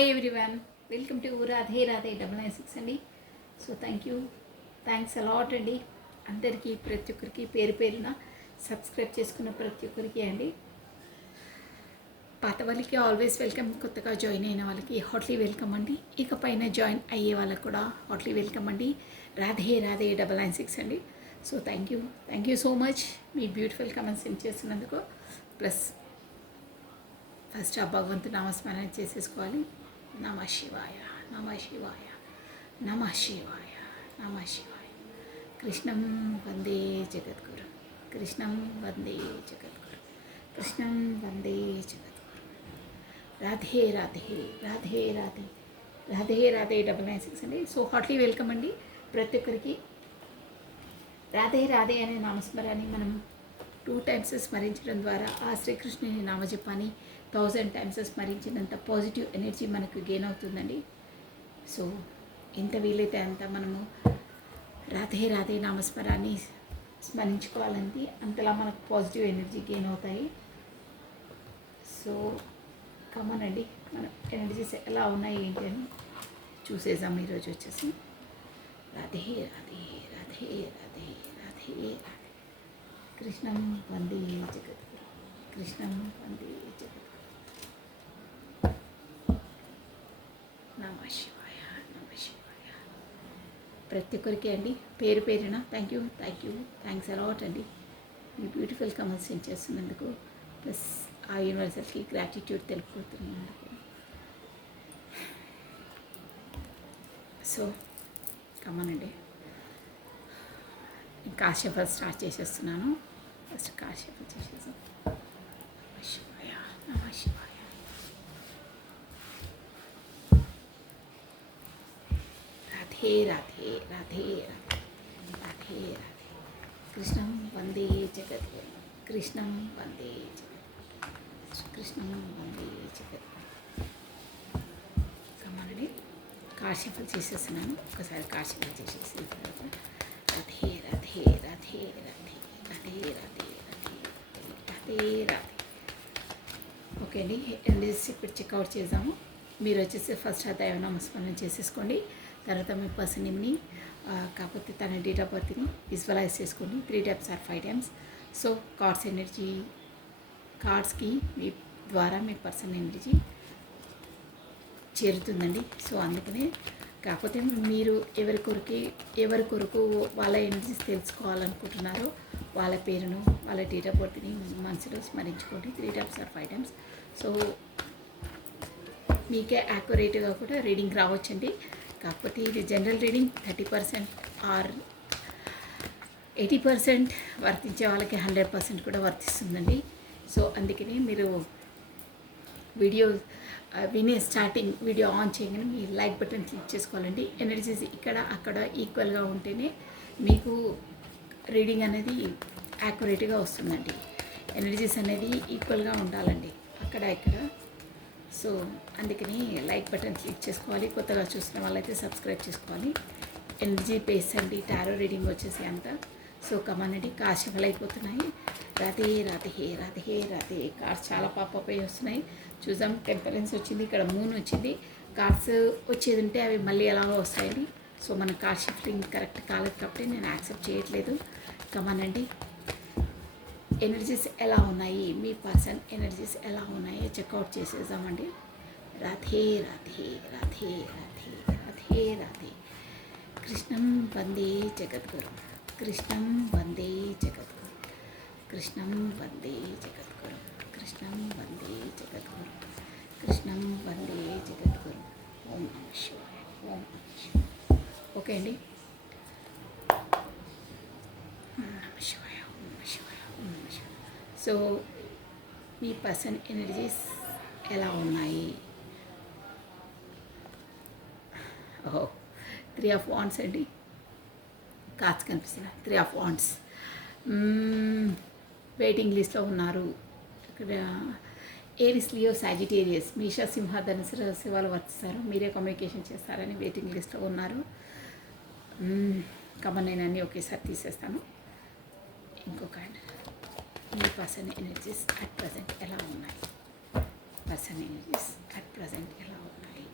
Hi everyone, welcome to Radhe Radhe 996 అండి. So thanks a lot అండి. అందరికీ ప్రతి ఒక్కరికి పేరు పేరున సబ్స్క్రైబ్ చేసుకున్న ప్రతి ఒక్కరికి అండి. పాత వాళ్ళకి ఆల్వేస్ వెల్కమ్, కొత్తగా జాయిన్ అయిన వాళ్ళకి హాట్లీ వెల్కమ్ అండి. ఇకపైన జాయిన్ అయ్యే వాళ్ళకి కూడా హాట్లీ వెల్కమ్ అండి. రాధే రాధే 996 అండి. So thank you so much me beautiful comments send చేస్తున్నందుకు. ప్లస్ ఫస్ట్ ఆ భగవంతుని నామస్మరణ చేసేసుకోవాలి. నమ శివాయ, నమ శివాయ, నమ శివాయ, నమ శివాయ. కృష్ణం వందే జగద్గురు, కృష్ణం వందే జగద్గురు, కృష్ణం వందే జగద్గురు. రాధే రాధే రాధే రాధే రాధే రాధే 996 అండి. సో హాట్లీ వెల్కమ్ అండి ప్రతి ఒక్కరికి. రాధే రాధే అనే నామస్మరాన్ని మనం 2 times స్మరించడం ద్వారా ఆ శ్రీకృష్ణుని నామజపాన్ని 1000 times స్మరించినంత పాజిటివ్ ఎనర్జీ మనకు గెయిన్ అవుతుందండి. సో ఎంత వీలైతే అంత మనము రాధే రాధే నామస్మరాన్ని స్మరించుకోవాలంటే అంతలా మనకు పాజిటివ్ ఎనర్జీ గెయిన్ అవుతాయి. సో కమన్ అండి, మన ఎనర్జీస్ ఎలా ఉన్నాయి ఏంటి అని చూసేసాం ఈరోజు వచ్చేసి. రాధే రాధే రాధే రాధే రాధే రాధే. కృష్ణం వందే జగద్గురు, కృష్ణం వందే జగద్గురు. నమ శివాయ, నమ శివాయ. ప్రతి ఒక్కరికి అండి పేరు పేరున థ్యాంక్స్ అలాట్ అండి. మీ బ్యూటిఫుల్ కమెంట్స్ సెండ్ చేస్తున్నందుకు, ప్లస్ ఆ యూనివర్సల్కి గ్రాటిట్యూడ్ తెలుపుతున్నందుకు. సో కమనండి, కాశ్యప స్టార్ట్ చేసేస్తున్నాను. ఫస్ట్ కాశ్యప చేసేసాం. నమ శివాయ, నమ శివాయ. రాధే రాధే రాధే రాధే రాధే రాధే. కృష్ణం వందే జగద్గురు, కృష్ణం వందే జగద్గురు, కృష్ణం వందే జగద్గురు. కమనండి, కాశ్యపలు చేసేస్తున్నాను. ఒకసారి కాశ్యపలు చేసేసి తర్వాత రాధే రాధే రాధే రాధే రాధే రాధే రాధే రాధే రాధే. ఓకే అండి, ఎనర్జీస్ ఇప్పుడు చెక్అవుట్ చేద్దాము. మీరు వచ్చేసి ఫస్ట్ ఆ దైవ నామస్మరణ చేసేసుకోండి. తర్వాత మీ పర్సన్ నేమ్ని, కాకపోతే తన డేట్ ఆఫ్ బర్త్ని విజువలైజ్ చేసుకోండి 3 times or 5 times. So cards energy, కార్డ్స్కి మీ ద్వారా మీ పర్సన్ ఎనర్జీ చేరుతుందండి. సో అందుకనే, కాకపోతే మీరు ఎవరి కొరకు వాళ్ళ ఎనర్జీస్ తెలుసుకోవాలనుకుంటున్నారో వాళ్ళ పేరును, వాళ్ళ డేట్ ఆఫ్ బర్త్ని మనసులో స్మరించుకోండి 3 times or 5 times. సో మీకే యాక్యురేట్గా కూడా రీడింగ్ రావచ్చండి. కాకపోతే ఇది జనరల్ రీడింగ్. 30% ఆర్ 80% వర్తించే వాళ్ళకి 100% కూడా వర్తిస్తుందండి. సో అందుకని మీరు వీడియో వినే స్టార్టింగ్ వీడియో ఆన్ చేయగానే మీ లైక్ బటన్ క్లిక్ చేసుకోవాలండి. ఎనర్జీస్ ఇక్కడ అక్కడ ఈక్వల్గా ఉంటేనే మీకు రీడింగ్ అనేది యాక్యురేట్గా వస్తుందండి. ఎనర్జీస్ అనేది ఈక్వల్గా ఉండాలండి అక్కడ ఇక్కడ. సో అందుకని లైక్ బటన్ క్లిక్ చేసుకోవాలి. కొత్తగా చూసిన వాళ్ళైతే సబ్స్క్రైబ్ చేసుకోవాలి. ఎనర్జీ బేస్ అండి టారో రీడింగ్ వచ్చేసి అంతా. సో కమానండి, కాశ్యపలు అయిపోతున్నాయి. రాధే రాధే రాధే రాధే. కార్డ్స్ చాలా పాపప్ అయి వస్తున్నాయి. చూద్దాం. టెంపరెన్స్ వచ్చింది, ఇక్కడ మూన్ వచ్చింది. కార్డ్స్ వచ్చేది ఉంటే అవి మళ్ళీ ఎలాగో వస్తాయండి. సో మన కార్డ్ షిఫ్టింగ్ కరెక్ట్ కాలేదు కాబట్టి నేను యాక్సెప్ట్ చేయట్లేదు. కమానండి, ఎనర్జీస్ ఎలా ఉన్నాయి, మీ పర్సన్ ఎనర్జీస్ ఎలా ఉన్నాయో చెక్అవుట్ చేసేద్దామండి. రాధే రాధే రాధే రాధే రాధే రాధే. కృష్ణం వందే జగద్గురు, కృష్ణం వందే జగద్గురు, కృష్ణం వందే జగద్గురు, కృష్ణం వందే జగద్గురు, కృష్ణం వందే జగద్గురు. ఓం నమ శివాయ, ఓం నమ శివాయ. ఓకే అండి. నమ శివాయ, ఓం నమ శివాయ, ఓం నమ శివాయ. సో మీ పర్సన్ ఎనర్జీస్ ఎలా ఉన్నాయి? ఓహో, 3 of Wands అండి. కార్డ్స్ కనిపిస్తున్నాయి. 3 of Wands. వెయిటింగ్ లిస్ట్లో ఉన్నారు. ఇక్కడ ఏరిస్, లియో, సాజిటేరియస్, మేష, సింహ, ధనుసు రాశి వాళ్ళు వర్తిస్తారు. మీరే కమ్యూనికేషన్ చేస్తారని వెయిటింగ్ లిస్ట్లో ఉన్నారు. కమన్, నేను అన్నీ ఒకేసారి తీసేస్తాను. ఇంకొక మీ పర్సన్ ఎనర్జీస్ అట్ ప్రజెంట్ ఎలా ఉన్నాయి? పర్సన్ ఎనర్జీస్ అట్ ప్రజెంట్ ఎలా ఉన్నాయి?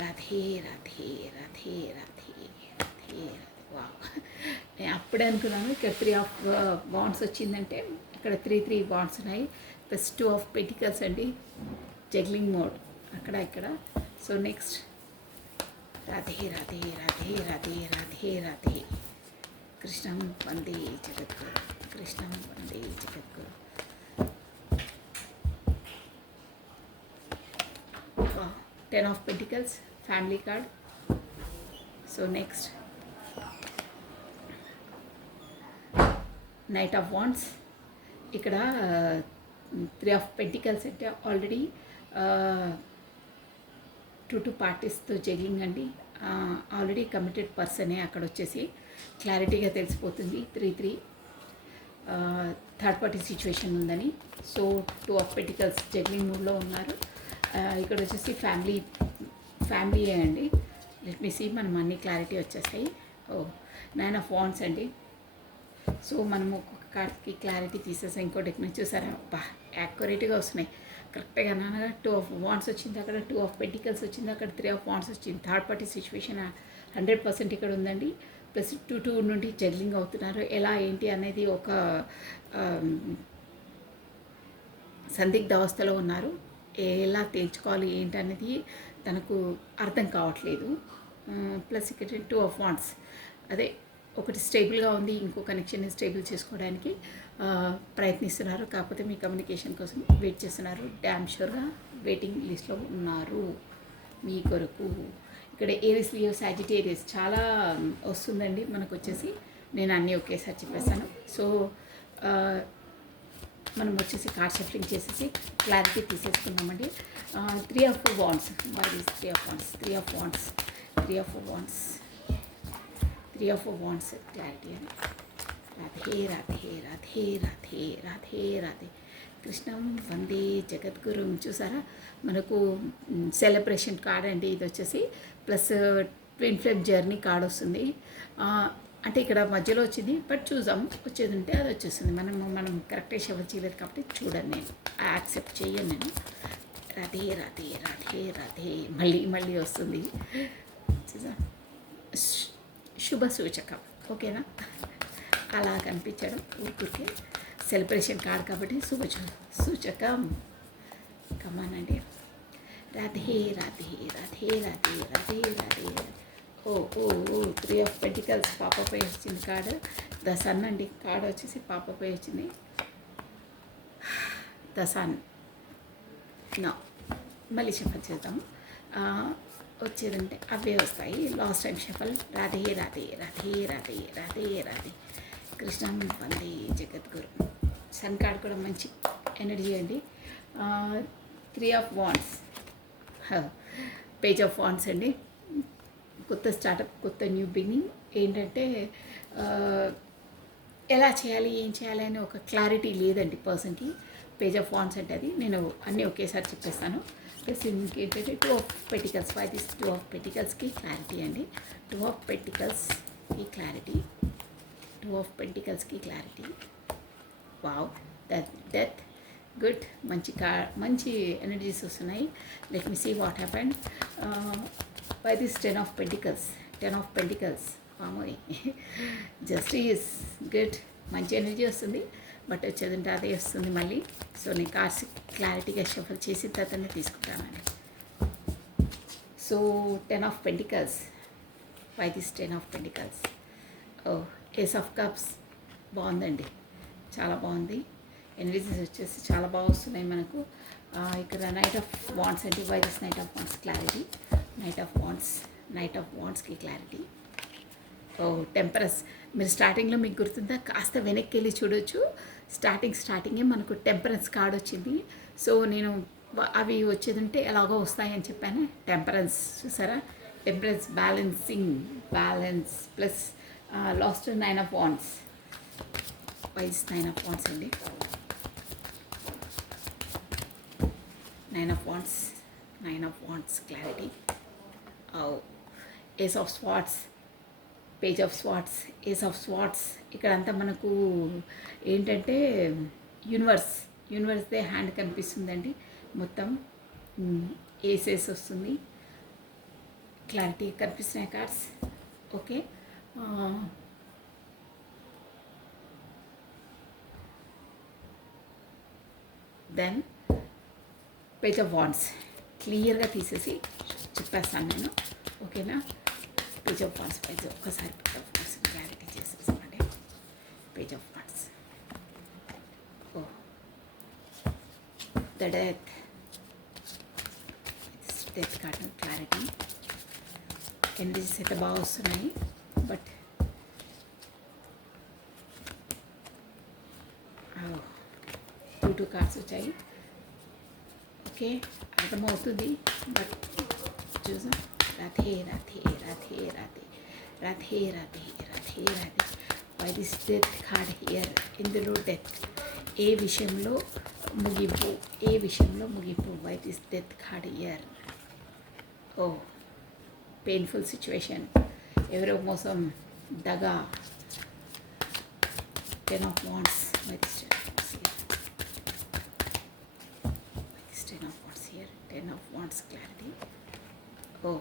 రాధే రాధే రాధే రాధే రాధే వా నేను అప్పుడే అనుకున్నాను ఇక్కడ 3 ఆఫ్ వాండ్స్ వచ్చిందంటే ఇక్కడ 3 వాండ్స్ ఉన్నాయి ప్లస్ 2 ఆఫ్ పెంటికల్స్ అండి జగ్లింగ్ మోడ్ అక్కడ ఇక్కడ సో నెక్స్ట్ రాధే రాధే రాధే రాధే రాధే రాధే కృష్ణం వందే జగద్గురు కృష్ణం వందే జగద్గురు 10 of pentacles family card so next night of wands ఇక్కడ 3 ఆఫ్ పెంటికల్స్ అంటే ఆల్రెడీ 2 పార్టీస్తో జగ్లింగ్ అండి ఆల్రెడీ కమిటెడ్ పర్సనే అక్కడ వచ్చేసి క్లారిటీగా తెలిసిపోతుంది 3 థర్డ్ పార్టీ సిచ్యువేషన్ ఉందని సో 2 ఆఫ్ పెంటికల్స్ జగ్లింగ్ మూడ్లో ఉన్నారు ఇక్కడ వచ్చేసి ఫ్యామిలీయే అండి లెట్ మీ సీ మనం అన్ని క్లారిటీ వచ్చేస్తాయి 9 ఆఫ్ వాండ్స్ అండి సో మనం ఒక్కొక్క కార్డ్కి క్లారిటీ తీసేసాం ఇంకో డెక్ నుంచి చూసారా బా యాక్యురేట్గా వస్తున్నాయి కరెక్ట్గా అనగా 2 ఆఫ్ వాండ్స్ వచ్చింది అక్కడ 2 ఆఫ్ పెంటికల్స్ వచ్చింది అక్కడ 3 ఆఫ్ వాండ్స్ వచ్చింది థర్డ్ పార్టీ సిచ్యువేషన్ 100% ఇక్కడ ఉందండి ప్లస్ 2 నుండి జగ్లింగ్ అవుతున్నారు ఎలా ఏంటి అనేది ఒక సందిగ్ధ అవస్థలో ఉన్నారు ఎలా తేల్చుకోవాలి ఏంటి అనేది తనకు అర్థం కావట్లేదు ప్లస్ ఇక్కడ 2 ఆఫ్ వాండ్స్ అదే ఒకటి స్టేబుల్గా ఉంది ఇంకో కనెక్షన్ స్టేబుల్ చేసుకోవడానికి ప్రయత్నిస్తున్నారు కాకపోతే మీ కమ్యూనికేషన్ కోసం వెయిట్ చేస్తున్నారు డ్యామ్ షూర్గా వెయిటింగ్ లిస్ట్లో ఉన్నారు మీ కొరకు ఇక్కడ ఏరిస్ లియో సాజిటేరియస్ చాలా వస్తుందండి మనకు వచ్చేసి నేను అన్నీ ఒకేసారి చెప్పేస్తాను సో మనం వచ్చేసి కార్డ్ షఫ్లింగ్ చేసేసి క్లారిటీ తీసేసుకున్నామండి 3 ఆఫ్ వాండ్స్ మరి 3 of wands 3 of wands clarity అని రాధే రాధే రాధే రాధే రాధే రాధే కృష్ణం వందే జగద్గురుం చూసారా మనకు సెలబ్రేషన్ కార్డ్ అండి ఇది వచ్చేసి plus twin flame journey card వస్తుంది అంటే ఇక్కడ మధ్యలో వచ్చింది బట్ చూద్దాం వచ్చేది ఉంటే అది వచ్చేస్తుంది మనం కరెక్ట్గా షవర్ చేయలేదు కాబట్టి చూడండి నేను యాక్సెప్ట్ చేయను నేను రాధే రాధే రాధే రాధే మళ్ళీ వస్తుంది శుభ సూచకం ఓకేనా అలా కనిపించడం ఊరికే సెలబ్రేషన్ కార్డ్ కాబట్టి శుభ సూచకం కమానండి రాధే రాధే రాధే రాధే రాధే రాధే ఓ 3 ఆఫ్ పెంటికల్స్ పాపపై వచ్చింది కార్డు ద సన్ అండి కార్డు వచ్చేసి పాపపై వచ్చింది ద సన్ నా మళ్ళీ షఫల్ చేద్దాము వచ్చేదంటే అవే వస్తాయి last time shuffle Radhe Radhe Radhe Radhe Radhe Radhe Krishna వందే జగద్గురు సన్ కార్డ్ కూడా మంచి ఎనర్జీ అండి 3 of wands page of wands అండి కొత్త స్టార్టప్ కొత్త న్యూ బిగినింగ్ ఏంటంటే ఎలా చేయాలి ఏం చేయాలి అని ఒక క్లారిటీ లేదండి పర్సన్కి పేజ్ ఆఫ్ వాండ్స్ అంటే అది నేను అన్నీ ఒకేసారి చెప్పేస్తాను ప్లస్ ఇంకేంటంటే 2 of pentacles why this 2 of పెంటికల్స్కి క్లారిటీ అండి 2 ఆఫ్ పెంటికల్స్కి క్లారిటీ 2 ఆఫ్ పెంటికల్స్కి క్లారిటీ వావ్ డెత్ గుడ్ మంచి ఎనర్జీస్ వస్తున్నాయి let me see what happened why this 10 of pentacles మామూలు జస్టిస్ గుడ్ మంచి ఎనర్జీ వస్తుంది బట్ వచ్చేదంటే అదే వస్తుంది మళ్ళీ సో నేను కార్డ్స్ క్లారిటీగా షఫల్ చేసిన తర్వాతనే తీసుకుంటానండి so 10 of pentacles why this 10 of pentacles ace of cups బాగుందండి చాలా బాగుంది ఎనర్జీస్ వచ్చేసి చాలా బాగా వస్తున్నాయి మనకు ఇక్కడ నైట్ ఆఫ్ వాండ్స్ అంటే why this knight of wands clarity knight of వాండ్స్కి క్లారిటీ టెంపరస్ మీరు స్టార్టింగ్లో మీకు గుర్తుందా కాస్త వెనక్కి వెళ్ళి చూడొచ్చు స్టార్టింగే మనకు టెంపరెన్స్ కార్డ్ వచ్చింది సో నేను అవి వచ్చేది ఉంటే ఎలాగో వస్తాయని చెప్పాను టెంపరెన్స్ చూసారా temperance balance plus last 9 of wands వైస్ 9 ఆఫ్ వాండ్స్ అండి 9 of wands clarity ace of swords page of swords ace of swords ఇక్కడంతా మనకు ఏంటంటే యూనివర్స్దే హ్యాండ్ కనిపిస్తుందండి మొత్తం ఏసేస్ వస్తుంది క్లారిటీ కనిపిస్తున్నాయి cards. Okay, then page of wands క్లియర్గా తీసేసి చెప్పేస్తాను నేను. ఓకేనా, పేజ్ ఆఫ్ వాండ్స్ ఒక్కసారి పేజ్ ఆఫ్ వాండ్స్ క్లారిటీ చేసేసామండి. Page of wands, oh the death card clarity. Energies అయితే బాగా వస్తున్నాయి, బట్ టూ కార్డ్స్ వచ్చాయి. ఓకే, అర్థమవుతుంది, బట్ చూసా. Radhe Radhe Radhe Radhe Radhe Radhe Radhe Radhe. Why this death card here? ఇందులో డెత్, ఏ విషయంలో ముగింపు, ఏ విషయంలో ముగింపు. Why this death card here? Oh painful situation, ఎవరో మోసం, దగా. 10 of wands. Why this 10 of wands here? Why this 10 of wands here? 10 of wands clarity. Oh,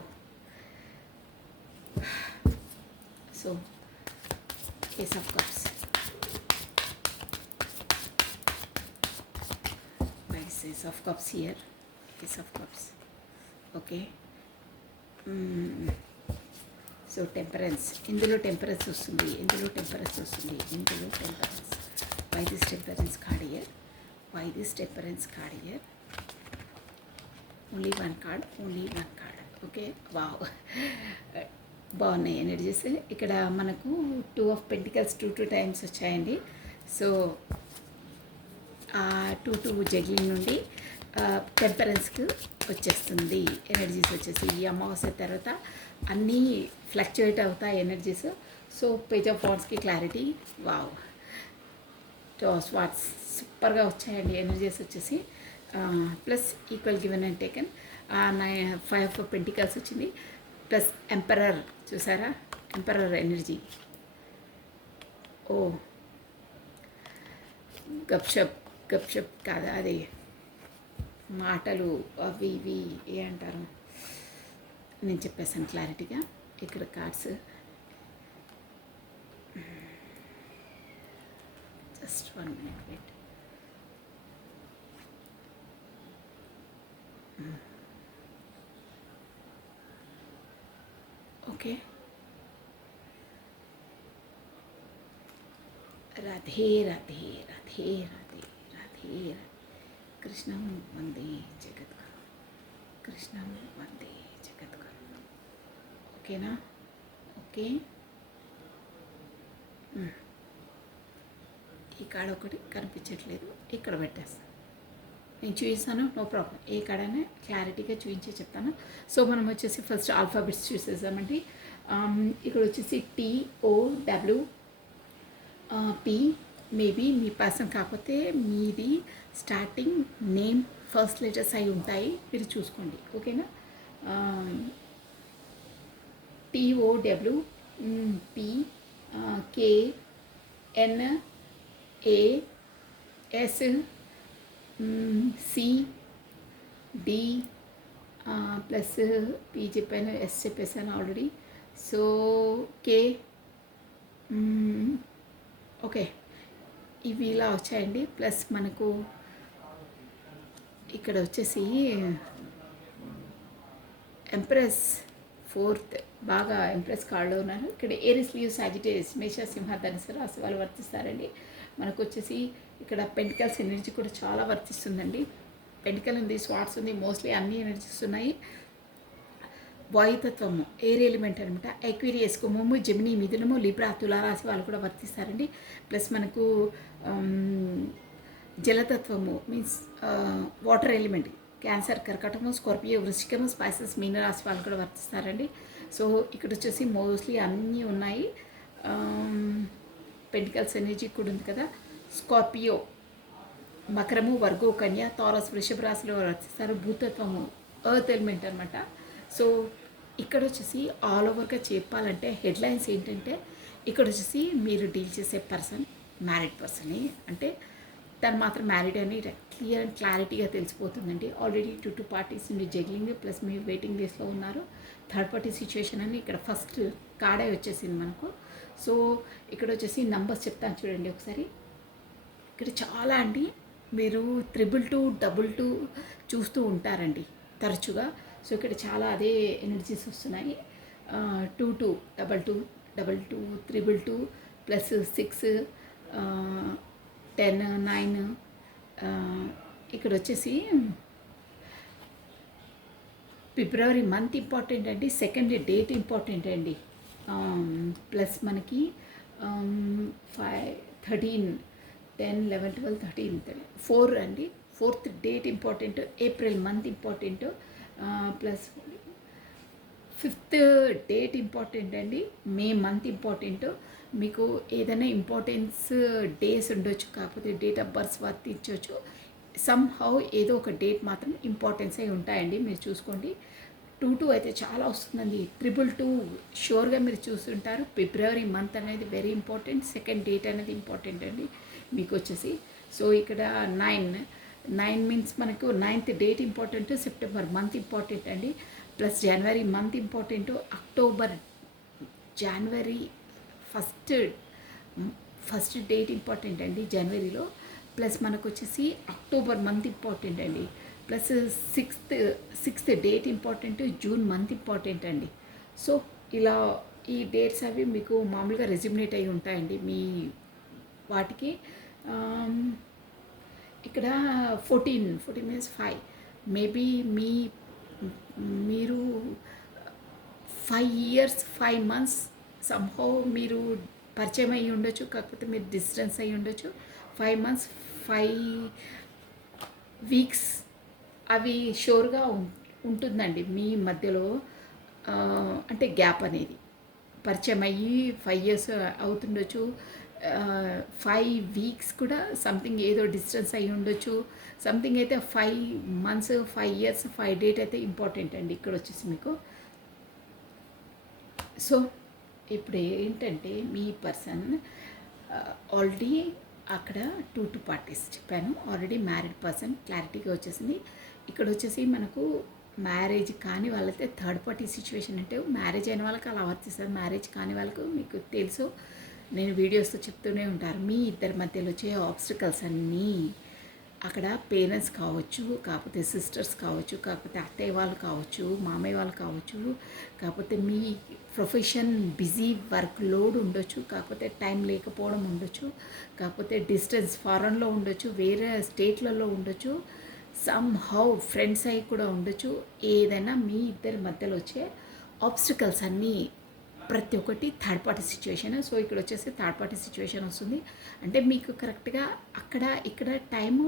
so Ace of Cups. Why is Ace of Cups here? Ace of Cups. Okay. So temperance, ఇందులో temperance వస్తుంది, ఇందులో temperance వస్తుంది, ఇందులో temperance. Why this temperance card here? Why this temperance card here? Only one card, only one card. Okay, wow, బాగున్నాయి energies. ఇక్కడ మనకు 2 of Pentacles 2 times వచ్చాయండి. So ఆ 2 జగ్లింగ్ నుండి టెంపరెన్స్కి వచ్చేస్తుంది ఎనర్జీస్. వచ్చేసి ఈ అమావాస్య తర్వాత అన్నీ ఫ్లక్చుయేట్ అవుతాయి ఎనర్జీస్. సో పేజ్ ఆఫ్ వాండ్స్కి క్లారిటీ, వావ్, స్వాట్స్ సూపర్గా వచ్చాయండి ఎనర్జీస్ వచ్చేసి. Plus equal given and taken. 5 of Pentacles వచ్చింది, ప్లస్ ఎంపరర్. చూసారా, ఎంపరర్ ఎనర్జీ. ఓ గప్షప్ కాదా, అది మాటలు అవి ఇవి ఏ అంటారు, నేను చెప్పేసాను క్లారిటీగా. ఇక్కడ cards just 1 minute wait. Okay, Radhe Radhe Radhe Radhe Radhe Radhe. కృష్ణం వందే జగద్గురు, కృష్ణం వందే జగద్గురు. ఓకేనా? ఓకే, ఈ కాడ ఒకటి కనిపించట్లేదు, ఇక్కడ పెట్టేస్తాను. నేను చూపిస్తాను, నో ప్రాబ్లం. ఏ కాడనే క్లారిటీగా చూపించే చెప్తాను. సో మనం వచ్చేసి ఫస్ట్ ఆల్ఫాబెట్స్ చూసేసామండి. ఇక్కడ వచ్చేసి TOW P. మేబీ మీ పర్సన్ కాకపోతే మీది స్టార్టింగ్ నేమ్ ఫస్ట్ లెటర్స్ అయి ఉంటాయి, మీరు చూసుకోండి. ఓకేనా? TOW P K N A S C D plus P చెప్పాను, ఎస్ చెప్పేసాను ఆల్రెడీ. సో కే. ఓకే, ఇవి ఇలా వచ్చాయండి. ప్లస్ మనకు ఇక్కడ వచ్చేసి ఎంప్రెస్ 4th బాగా ఎంప్రెస్ కార్డులో ఉన్నారు. ఇక్కడ ఏరిస్ లీవ్ సాజిటేరియస్ మేష సింహ ధనుసు రాశి వాళ్ళు వర్తిస్తారండి. మనకు వచ్చేసి ఇక్కడ పెంటికల్స్ ఎనర్జీ కూడా చాలా వర్తిస్తుందండి. పెంటికల్ ఉంది, స్వాట్స్ ఉంది, మోస్ట్లీ అన్ని ఎనర్జీస్ ఉన్నాయి. వాయుతత్వము ఎయిర్ ఎలిమెంట్ అనమాట. ఎక్వేరియస్, కుంభము, జెమిని, మిథునము, లిబ్రా, తులారాశి వాళ్ళు కూడా వర్తిస్తారండి. ప్లస్ మనకు జలతత్వము మీన్స్ వాటర్ ఎలిమెంట్, క్యాన్సర్, కర్కటము, స్కార్పియో, వృశ్చికము, స్పైసెస్, మీనరాశి వాళ్ళు కూడా వర్తిస్తారండి. సో ఇక్కడ వచ్చేసి మోస్ట్లీ అన్నీ ఉన్నాయి. పెంటికల్స్ ఎనర్జీ కూడా ఉంది కదా. స్కార్పియో, మకరము, వర్గో, కన్య, తారస్, వృషభ రాశిలో వర్తిస్తారు. భూతత్వము ఎర్త్ ఎలిమెంట్ అనమాట. సో ఇక్కడ వచ్చేసి ఆల్ ఓవర్గా చెప్పాలంటే హెడ్లైన్స్ ఏంటంటే, ఇక్కడ వచ్చేసి మీరు డీల్ చేసే పర్సన్ మ్యారీడ్ పర్సనే. అంటే తను మాత్రం మ్యారీడ్ అని క్లియర్ అండ్ క్లారిటీగా తెలిసిపోతుందండి. ఆల్రెడీ టూ పార్టీస్ నుండి జగ్లింగ్ ప్లస్ మీ వెయిటింగ్ లిస్ట్లో ఉన్నారు. థర్డ్ పార్టీ సిచ్యువేషన్ అని ఇక్కడ ఫస్ట్ కార్డే వచ్చేసింది మనకు. సో ఇక్కడ వచ్చేసి నంబర్స్ చెప్తాను చూడండి ఒకసారి. ఇక్కడ చాలా అండి మీరు 222 చూస్తూ ఉంటారండి తరచుగా. సో ఇక్కడ చాలా అదే ఎనర్జీస్ వస్తున్నాయి. 22 22 222 ప్లస్ 6 10 9 ఇక్కడ వచ్చేసి ఫిబ్రవరి మంత్ ఇంపార్టెంట్ అండి. సెకండ్ డేట్ ఇంపార్టెంట్ అండి. ప్లస్ మనకి 5 13 10 11 12 13 4 అండి. 4th date important. April month important. Plus 5th date important అండి. May month important. మీకు ఏదైనా ఇంపార్టెన్స్ డేస్ ఉండొచ్చు, కాకపోతే డేట్ ఆఫ్ బర్త్ వర్తించవచ్చు. సమ్హౌ ఏదో ఒక డేట్ మాత్రం ఇంపార్టెన్స్ అయి ఉంటాయండి, మీరు చూసుకోండి. 22 అయితే చాలా వస్తుందండి. 222 షూర్గా మీరు చూస్తుంటారు. ఫిబ్రవరి మంత్ అనేది వెరీ ఇంపార్టెంట్. సెకండ్ డేట్ అనేది ఇంపార్టెంట్ అండి మీకు వచ్చేసి. సో ఇక్కడ 9 మీన్స్ మనకు 9th date important. September month important అండి. ప్లస్ జనవరి మంత్ ఇంపార్టెంట్. అక్టోబర్ జనవరి ఫస్ట్ డేట్ ఇంపార్టెంట్ అండి జనవరిలో. ప్లస్ మనకు వచ్చేసి అక్టోబర్ మంత్ ఇంపార్టెంట్ అండి. Plus 6th date important. June month important అండి. సో ఇలా ఈ డేట్స్ అవి మీకు మామూలుగా రెజ్యూమినేట్ అయి ఉంటాయండి మీ వాటికి. ఇక్కడ 14 మీన్స్ 5 మేబీ మీరు 5 years 5 months సంహౌ మీరు పరిచయం అయ్యి ఉండొచ్చు, కాకపోతే మీరు డిస్టెన్స్ అయ్యి ఉండొచ్చు. 5 months 5 weeks అవి షూర్గా ఉంటుందండి మీ మధ్యలో. అంటే గ్యాప్ అనేది పరిచయం అయ్యి 5 years అవుతుండొచ్చు. 5 weeks కూడా సంథింగ్ ఏదో డిస్టెన్స్ అయ్యి ఉండొచ్చు. సంథింగ్ అయితే 5 months 5 years 5 డేట్ అయితే ఇంపార్టెంట్ అండి ఇక్కడ వచ్చేసి మీకు. సో ఇప్పుడు ఏంటంటే మీ పర్సన్ ఆల్రెడీ అక్కడ 2 పార్టీస్ చెప్పాను. ఆల్రెడీ మ్యారీడ్ పర్సన్ క్లారిటీగా వచ్చేసింది. ఇక్కడ వచ్చేసి మనకు మ్యారేజ్ కాని వాళ్ళైతే థర్డ్ పార్టీ సిచ్యువేషన్ అంటే మ్యారేజ్ అయిన వాళ్ళకి అలా వర్తిస్తుంది. మ్యారేజ్ కాని వాళ్ళకు మీకు తెలుసు, నేను వీడియోస్తో చెప్తూనే ఉంటారు. మీ ఇద్దరి మధ్యలో వచ్చే ఆబ్స్టికల్స్ అన్నీ అక్కడ పేరెంట్స్ కావచ్చు, కాకపోతే సిస్టర్స్ కావచ్చు, కాకపోతే అత్తయ్య వాళ్ళు కావచ్చు, మామయ్య వాళ్ళు కావచ్చు, కాకపోతే మీ ప్రొఫెషన్ బిజీ వర్క్ లోడ్ ఉండొచ్చు, కాకపోతే టైం లేకపోవడం ఉండొచ్చు, కాకపోతే డిస్టెన్స్ ఫారెన్లో ఉండొచ్చు, వేరే స్టేట్లలో ఉండొచ్చు, సమ్హౌ ఫ్రెండ్స్ అయి కూడా ఉండొచ్చు. ఏదైనా మీ ఇద్దరి మధ్యలో వచ్చే ఆబ్స్టికల్స్ అన్నీ ప్రతి ఒక్కటి థర్డ్ పార్టీ సిచ్యువేషన్. సో ఇక్కడ వచ్చేసి థర్డ్ పార్టీ సిచ్యువేషన్ వస్తుంది. అంటే మీకు కరెక్ట్గా ఇక్కడ టైము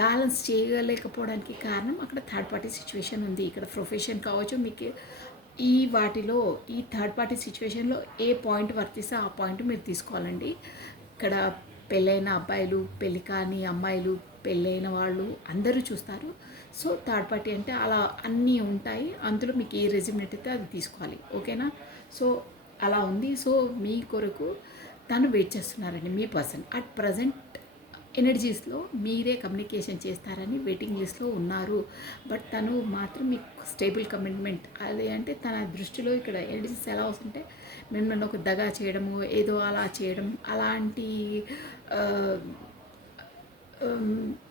బ్యాలెన్స్ చేయలేకపోవడానికి కారణం అక్కడ థర్డ్ పార్టీ సిచ్యువేషన్ ఉంది. ఇక్కడ ప్రొఫెషన్ కావచ్చు, మీకు ఈ వాటిలో ఈ థర్డ్ పార్టీ సిచ్యువేషన్లో ఏ పాయింట్ వర్తిస్తే ఆ పాయింట్ మీరు తీసుకోవాలండి. ఇక్కడ పెళ్ళైన అబ్బాయిలు, పెళ్ళి కాని అమ్మాయిలు, పెళ్ళైన వాళ్ళు అందరూ చూస్తారు. సో థర్డ్ పార్టీ అంటే అలా అన్నీ ఉంటాయి. అందులో మీకు ఏ రెజ్యూమేట్ అయితే అది తీసుకోవాలి, ఓకేనా? సో అలా ఉంది. సో మీ కొరకు తను వెయిట్ చేస్తున్నారండి మీ పర్సన్. అట్ ప్రజెంట్ ఎనర్జీస్లో మీరే కమ్యూనికేషన్ చేస్తారని వెయిటింగ్ లిస్ట్లో ఉన్నారు. బట్ తను మాత్రం మీకు స్టేబుల్ కమిట్మెంట్ అది అంటే తన దృష్టిలో ఇక్కడ ఎనర్జీస్ ఎలా వస్తుంటే మిమ్మల్ని ఒక దగా చేయడము, ఏదో అలా చేయడం, అలాంటి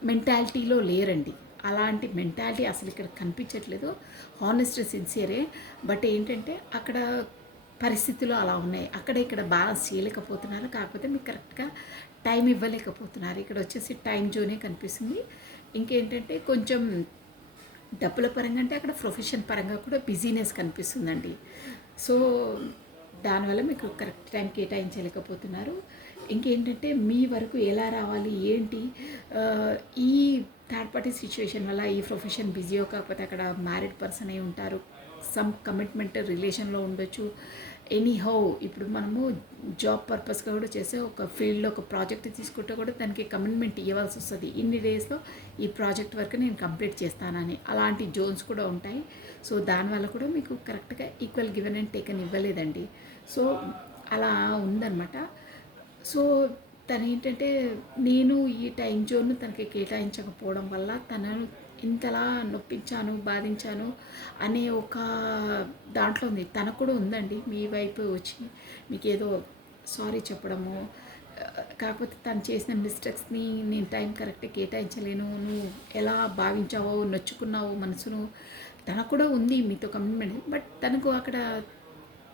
మెంటాలిటీలో లేరండి. అలాంటి మెంటాలిటీ అసలు ఇక్కడ కనిపించట్లేదు. హానెస్ట్ సిన్సియరే. బట్ ఏంటంటే అక్కడ పరిస్థితులు అలా ఉన్నాయి. అక్కడ ఇక్కడ బ్యాలెన్స్ చేయలేకపోతున్నారు. కాకపోతే మీకు కరెక్ట్గా టైం ఇవ్వలేకపోతున్నారు. ఇక్కడ వచ్చేసి టైం జోనే కనిపిస్తుంది. ఇంకేంటంటే కొంచెం డబ్బుల పరంగా అంటే అక్కడ ప్రొఫెషన్ పరంగా కూడా బిజీనెస్ కనిపిస్తుందండి. సో దానివల్ల మీకు కరెక్ట్ టైం కేటాయించలేకపోతున్నారు. ఇంకేంటంటే మీ వరకు ఎలా రావాలి ఏంటి, ఈ థర్డ్ పార్టీ సిచ్యువేషన్ వల్ల ఈ ప్రొఫెషన్ బిజీయో కాకపోతే అక్కడ మ్యారీడ్ పర్సన్ అయి ఉంటారు, సమ్ కమిట్మెంట్ రిలేషన్లో ఉండొచ్చు. ఎనీహౌ ఇప్పుడు మనము జాబ్ పర్పస్గా కూడా చేసే ఒక ఫీల్డ్లో ఒక ప్రాజెక్ట్ తీసుకుంటే కూడా దానికి కమిట్మెంట్ ఇవ్వాల్సి వస్తుంది. ఇన్ని డేస్లో ఈ ప్రాజెక్ట్ వరకు నేను కంప్లీట్ చేస్తానని అలాంటి జోన్స్ కూడా ఉంటాయి. సో దానివల్ల కూడా మీకు కరెక్ట్గా ఈక్వల్ గివెన్ అండ్ టేకన్ ఇవ్వలేదండి. సో అలా ఉందన్నమాట. సో తనేంటంటే నేను ఈ టైం జోన్‌ను తనకి కేటాయించకపోవడం వల్ల తనను ఇంతలా నొప్పించాను, బాధించాను అనే ఒక దాంట్లో ఉంది. తనకు కూడా ఉందండి. మీ వైపు వచ్చి మీకేదో సారీ చెప్పడము, కాకపోతే తను చేసిన మిస్టేక్స్‌ని నేను టైం కరెక్ట్‌గా కేటాయించలేను. నువ్వు ఎలా భావించావో, నొచ్చుకున్నావో మనసును. తనకు కూడా ఉంది మీతో కమిట్మెంట్. బట్ తనకు అక్కడ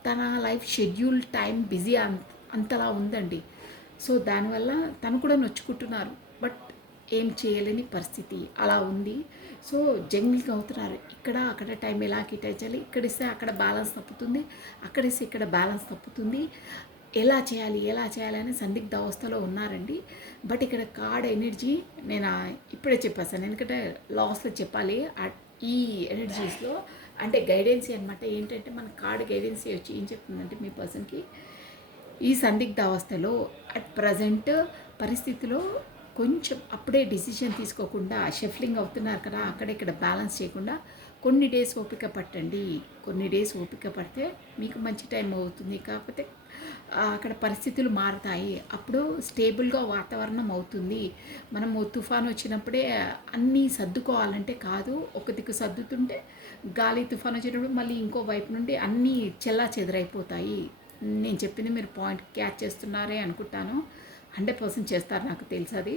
తన లైఫ్ షెడ్యూల్ టైం బిజీ అంతలా ఉందండి. సో దానివల్ల తను కూడా నొచ్చుకుంటున్నారు. బట్ ఏం చేయలేని పరిస్థితి అలా ఉంది. సో జంగిల్‌గా అవుతున్నారు. ఇక్కడ అక్కడ టైం ఎలా కేటాయించాలి, ఇక్కడిస్తే అక్కడ బ్యాలెన్స్ తప్పుతుంది, అక్కడిస్తే ఇక్కడ బ్యాలెన్స్ తప్పుతుంది. ఎలా చేయాలి, ఎలా చేయాలి అని సందిగ్ధ అవస్థలో ఉన్నారండి. బట్ ఇక్కడ కార్డ్ ఎనర్జీ నేను ఇప్పుడే చెప్పేసాను. ఎందుకంటే లాస్‌లో చెప్పాలి. ఈ ఎనర్జీస్‌లో అంటే గైడెన్సీ అనమాట. ఏంటంటే మన కార్డ్ గైడెన్సీ వచ్చి ఏం చెప్తుందంటే మీ పర్సన్‌కి ఈ సందిగ్ధ అవస్థలో అట్ ప్రజెంట్ పరిస్థితిలో కొంచెం అప్పుడే డిసిషన్ తీసుకోకుండా షఫ్లింగ్ అవుతున్నారు కదా, అక్కడ ఇక్కడ బ్యాలెన్స్ చేయకుండా కొన్ని డేస్ ఓపిక పట్టండి. కొన్ని డేస్ ఓపిక పడితే మీకు మంచి టైం అవుతుంది. కాకపోతే అక్కడ పరిస్థితులు మారుతాయి. అప్పుడు స్టేబుల్గా వాతావరణం అవుతుంది. మనము తుఫాను వచ్చినప్పుడే అన్నీ సర్దుకోవాలంటే కాదు. ఒక దిక్కు సర్దుతుంటే గాలి తుఫాను వచ్చినప్పుడు మళ్ళీ ఇంకో వైపు నుండి అన్నీ చెల్లా చెదరైపోతాయి. నేను చెప్పింది మీరు పాయింట్ క్యాచ్ చేస్తున్నారే అనుకుంటాను. 100% చేస్తారు, నాకు తెలుసు అది.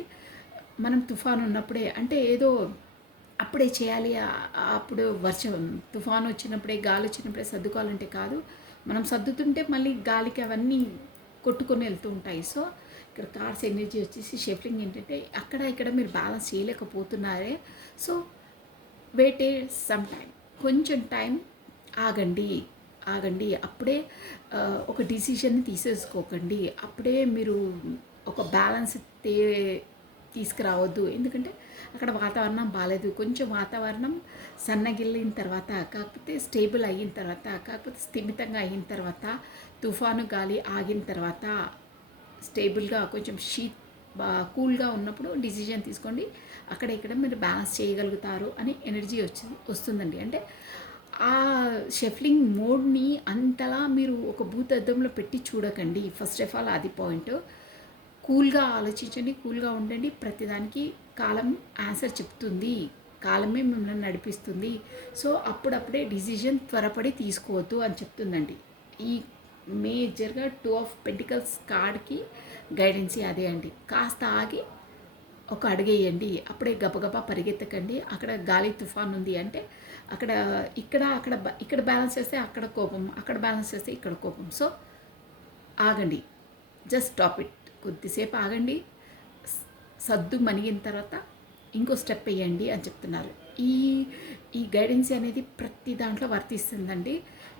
మనం తుఫాను ఉన్నప్పుడే అంటే ఏదో అప్పుడే చేయాలి, అప్పుడు వర్షం తుఫాను వచ్చినప్పుడే గాలి వచ్చినప్పుడే సర్దుకోవాలంటే కాదు. మనం సర్దుతుంటే మళ్ళీ గాలికి అవన్నీ కొట్టుకొని వెళ్తూ ఉంటాయి. సో ఇక్కడ కార్డ్స్ ఎనర్జీ వచ్చేసి షఫ్లింగ్ ఏంటంటే అక్కడ ఇక్కడ మీరు బ్యాలెన్స్ చేయలేకపోతున్నారే. సో వెయిటేజ్ సమ్ టైం, కొంచెం టైం ఆగండి. ఆగండి. అప్పుడే ఒక డిసిషన్ని తీసేసుకోకండి. అప్పుడే మీరు ఒక బ్యాలెన్స్ తే తీసుకురావద్దు. ఎందుకంటే అక్కడ వాతావరణం బాలేదు. కొంచెం వాతావరణం సన్నగిల్లిన తర్వాత, కాకపోతే స్టేబుల్ అయిన తర్వాత, కాకపోతే స్థిమితంగా అయిన తర్వాత, తుఫాను గాలి ఆగిన తర్వాత, స్టేబుల్గా కొంచెం కూల్గా ఉన్నప్పుడు డిసిజన్ తీసుకోండి. అక్కడ ఇక్కడ మీరు బ్యాలెన్స్ చేయగలుగుతారు అని ఎనర్జీ వస్తుందండి. అంటే ఆ షఫ్లింగ్ మోడ్ని అంతలా మీరు ఒక భూతద్దంలో పెట్టి చూడకండి. ఫస్ట్ ఆఫ్ ఆల్ అది పాయింట్. కూల్గా ఆలోచించండి, కూల్గా ఉండండి. ప్రతిదానికి కాలం ఆన్సర్ చెప్తుంది, కాలమే మిమ్మల్ని నడిపిస్తుంది. సో అప్పుడప్పుడే డిసిజన్ త్వరపడి తీసుకోవద్దు అని చెప్తుందండి. ఈ మేజర్గా 2 ఆఫ్ పెంటికల్స్ కార్డ్కి గైడెన్సీ అదే అండి. కాస్త ఆగి ఒక అడుగేయండి. అప్పుడే గబగబా పరిగెత్తకండి. అక్కడ గాలి తుఫాన్ ఉంది అంటే అక్కడ ఇక్కడ బ్యాలెన్స్ చేస్తే అక్కడ కోపం, అక్కడ బ్యాలెన్స్ చేస్తే ఇక్కడ కోపం. సో ఆగండి, జస్ట్ స్టాప్ ఇట్. కొద్దిసేపు ఆగండి, సద్దు మణిగిన తర్వాత ఇంకో స్టెప్ వేయండి అని చెప్తున్నారు. ఈ ఈ గైడెన్స్ అనేది ప్రతి దాంట్లో వర్తిస్తుందండి.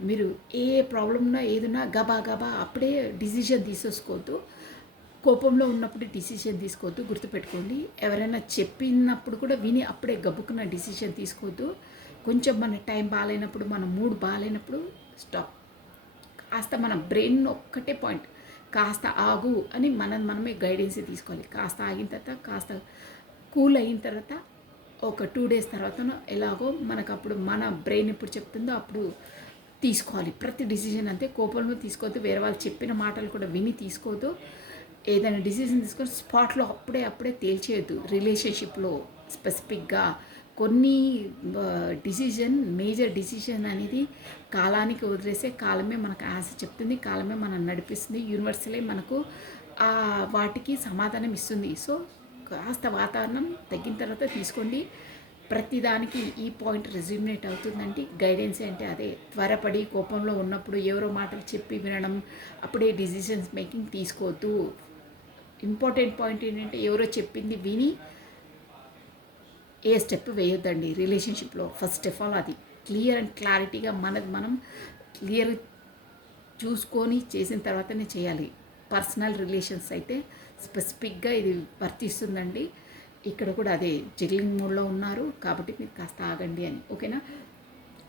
మీరు ఏ ప్రాబ్లంలో ఏదైనా గబా గబా అప్పుడే డిసిజన్ తీసేసుకోవద్దు. కోపంలో ఉన్నప్పుడు డిసిషన్ తీసుకోవద్దు, గుర్తుపెట్టుకోండి. ఎవరైనా చెప్పినప్పుడు కూడా విని అప్పుడే గబుక్కున డిసిషన్ తీసుకోవద్దు. కొంచెం మన టైం బాగాలేనప్పుడు, మన మూడ్ బాగాలేనప్పుడు స్టాప్. కాస్త మన బ్రెయిన్ ఒక్కటే పాయింట్, కాస్త ఆగు అని మనమే గైడెన్స్ తీసుకోవాలి. కాస్త ఆగిన తర్వాత, కాస్త కూల్ అయిన తర్వాత, ఒక 2 డేస్ తర్వాతనో ఎలాగో మనకు అప్పుడు మన బ్రెయిన్ ఎప్పుడు చెప్తుందో అప్పుడు తీసుకోవాలి. ప్రతి డిసిజన్ అంతే. కోపంలో తీసుకోవద్దు, వేరే వాళ్ళు చెప్పిన మాటలు కూడా విని తీసుకోవద్దు. ఏదైనా డిసిజన్ తీసుకొని స్పాట్లో అప్పుడే తేల్చేయద్దు. రిలేషన్షిప్లో స్పెసిఫిక్గా కొన్ని మేజర్ డిసిజన్ అనేది కాలానికి వదిలేసే, కాలమే మనకు ఆన్సర్ చెప్తుంది, కాలమే మనం నడిపిస్తుంది, యూనివర్సలే మనకు వాటికి సమాధానం ఇస్తుంది. సో కాస్త వాతావరణం తగ్గిన తర్వాత తీసుకోండి. ప్రతిదానికి ఈ పాయింట్ రెజ్యూమినేట్ అవుతుందండి. గైడెన్స్ అంటే అదే. త్వరపడి కోపంలో ఉన్నప్పుడు ఎవరో మాటలు చెప్పి వినడం, అప్పుడే డిసిషన్స్ మేకింగ్ తీసుకోవద్దు. ఇంపార్టెంట్ పాయింట్ ఏంటంటే ఎవరో చెప్పింది విని ఏ స్టెప్ వేయొద్దండి రిలేషన్షిప్లో. ఫస్ట్ ఆఫ్ ఆల్ అది క్లియర్ అండ్ క్లారిటీగా మనది మనం క్లియర్ చూసుకొని చేసిన తర్వాతనే చేయాలి. పర్సనల్ రిలేషన్స్ అయితే స్పెసిఫిక్గా ఇది వర్తిస్తుందండి. ఇక్కడ కూడా అదే జగ్లింగ్ మోడ్లో ఉన్నారు కాబట్టి మీరు కాస్త ఆగండి అని. ఓకేనా?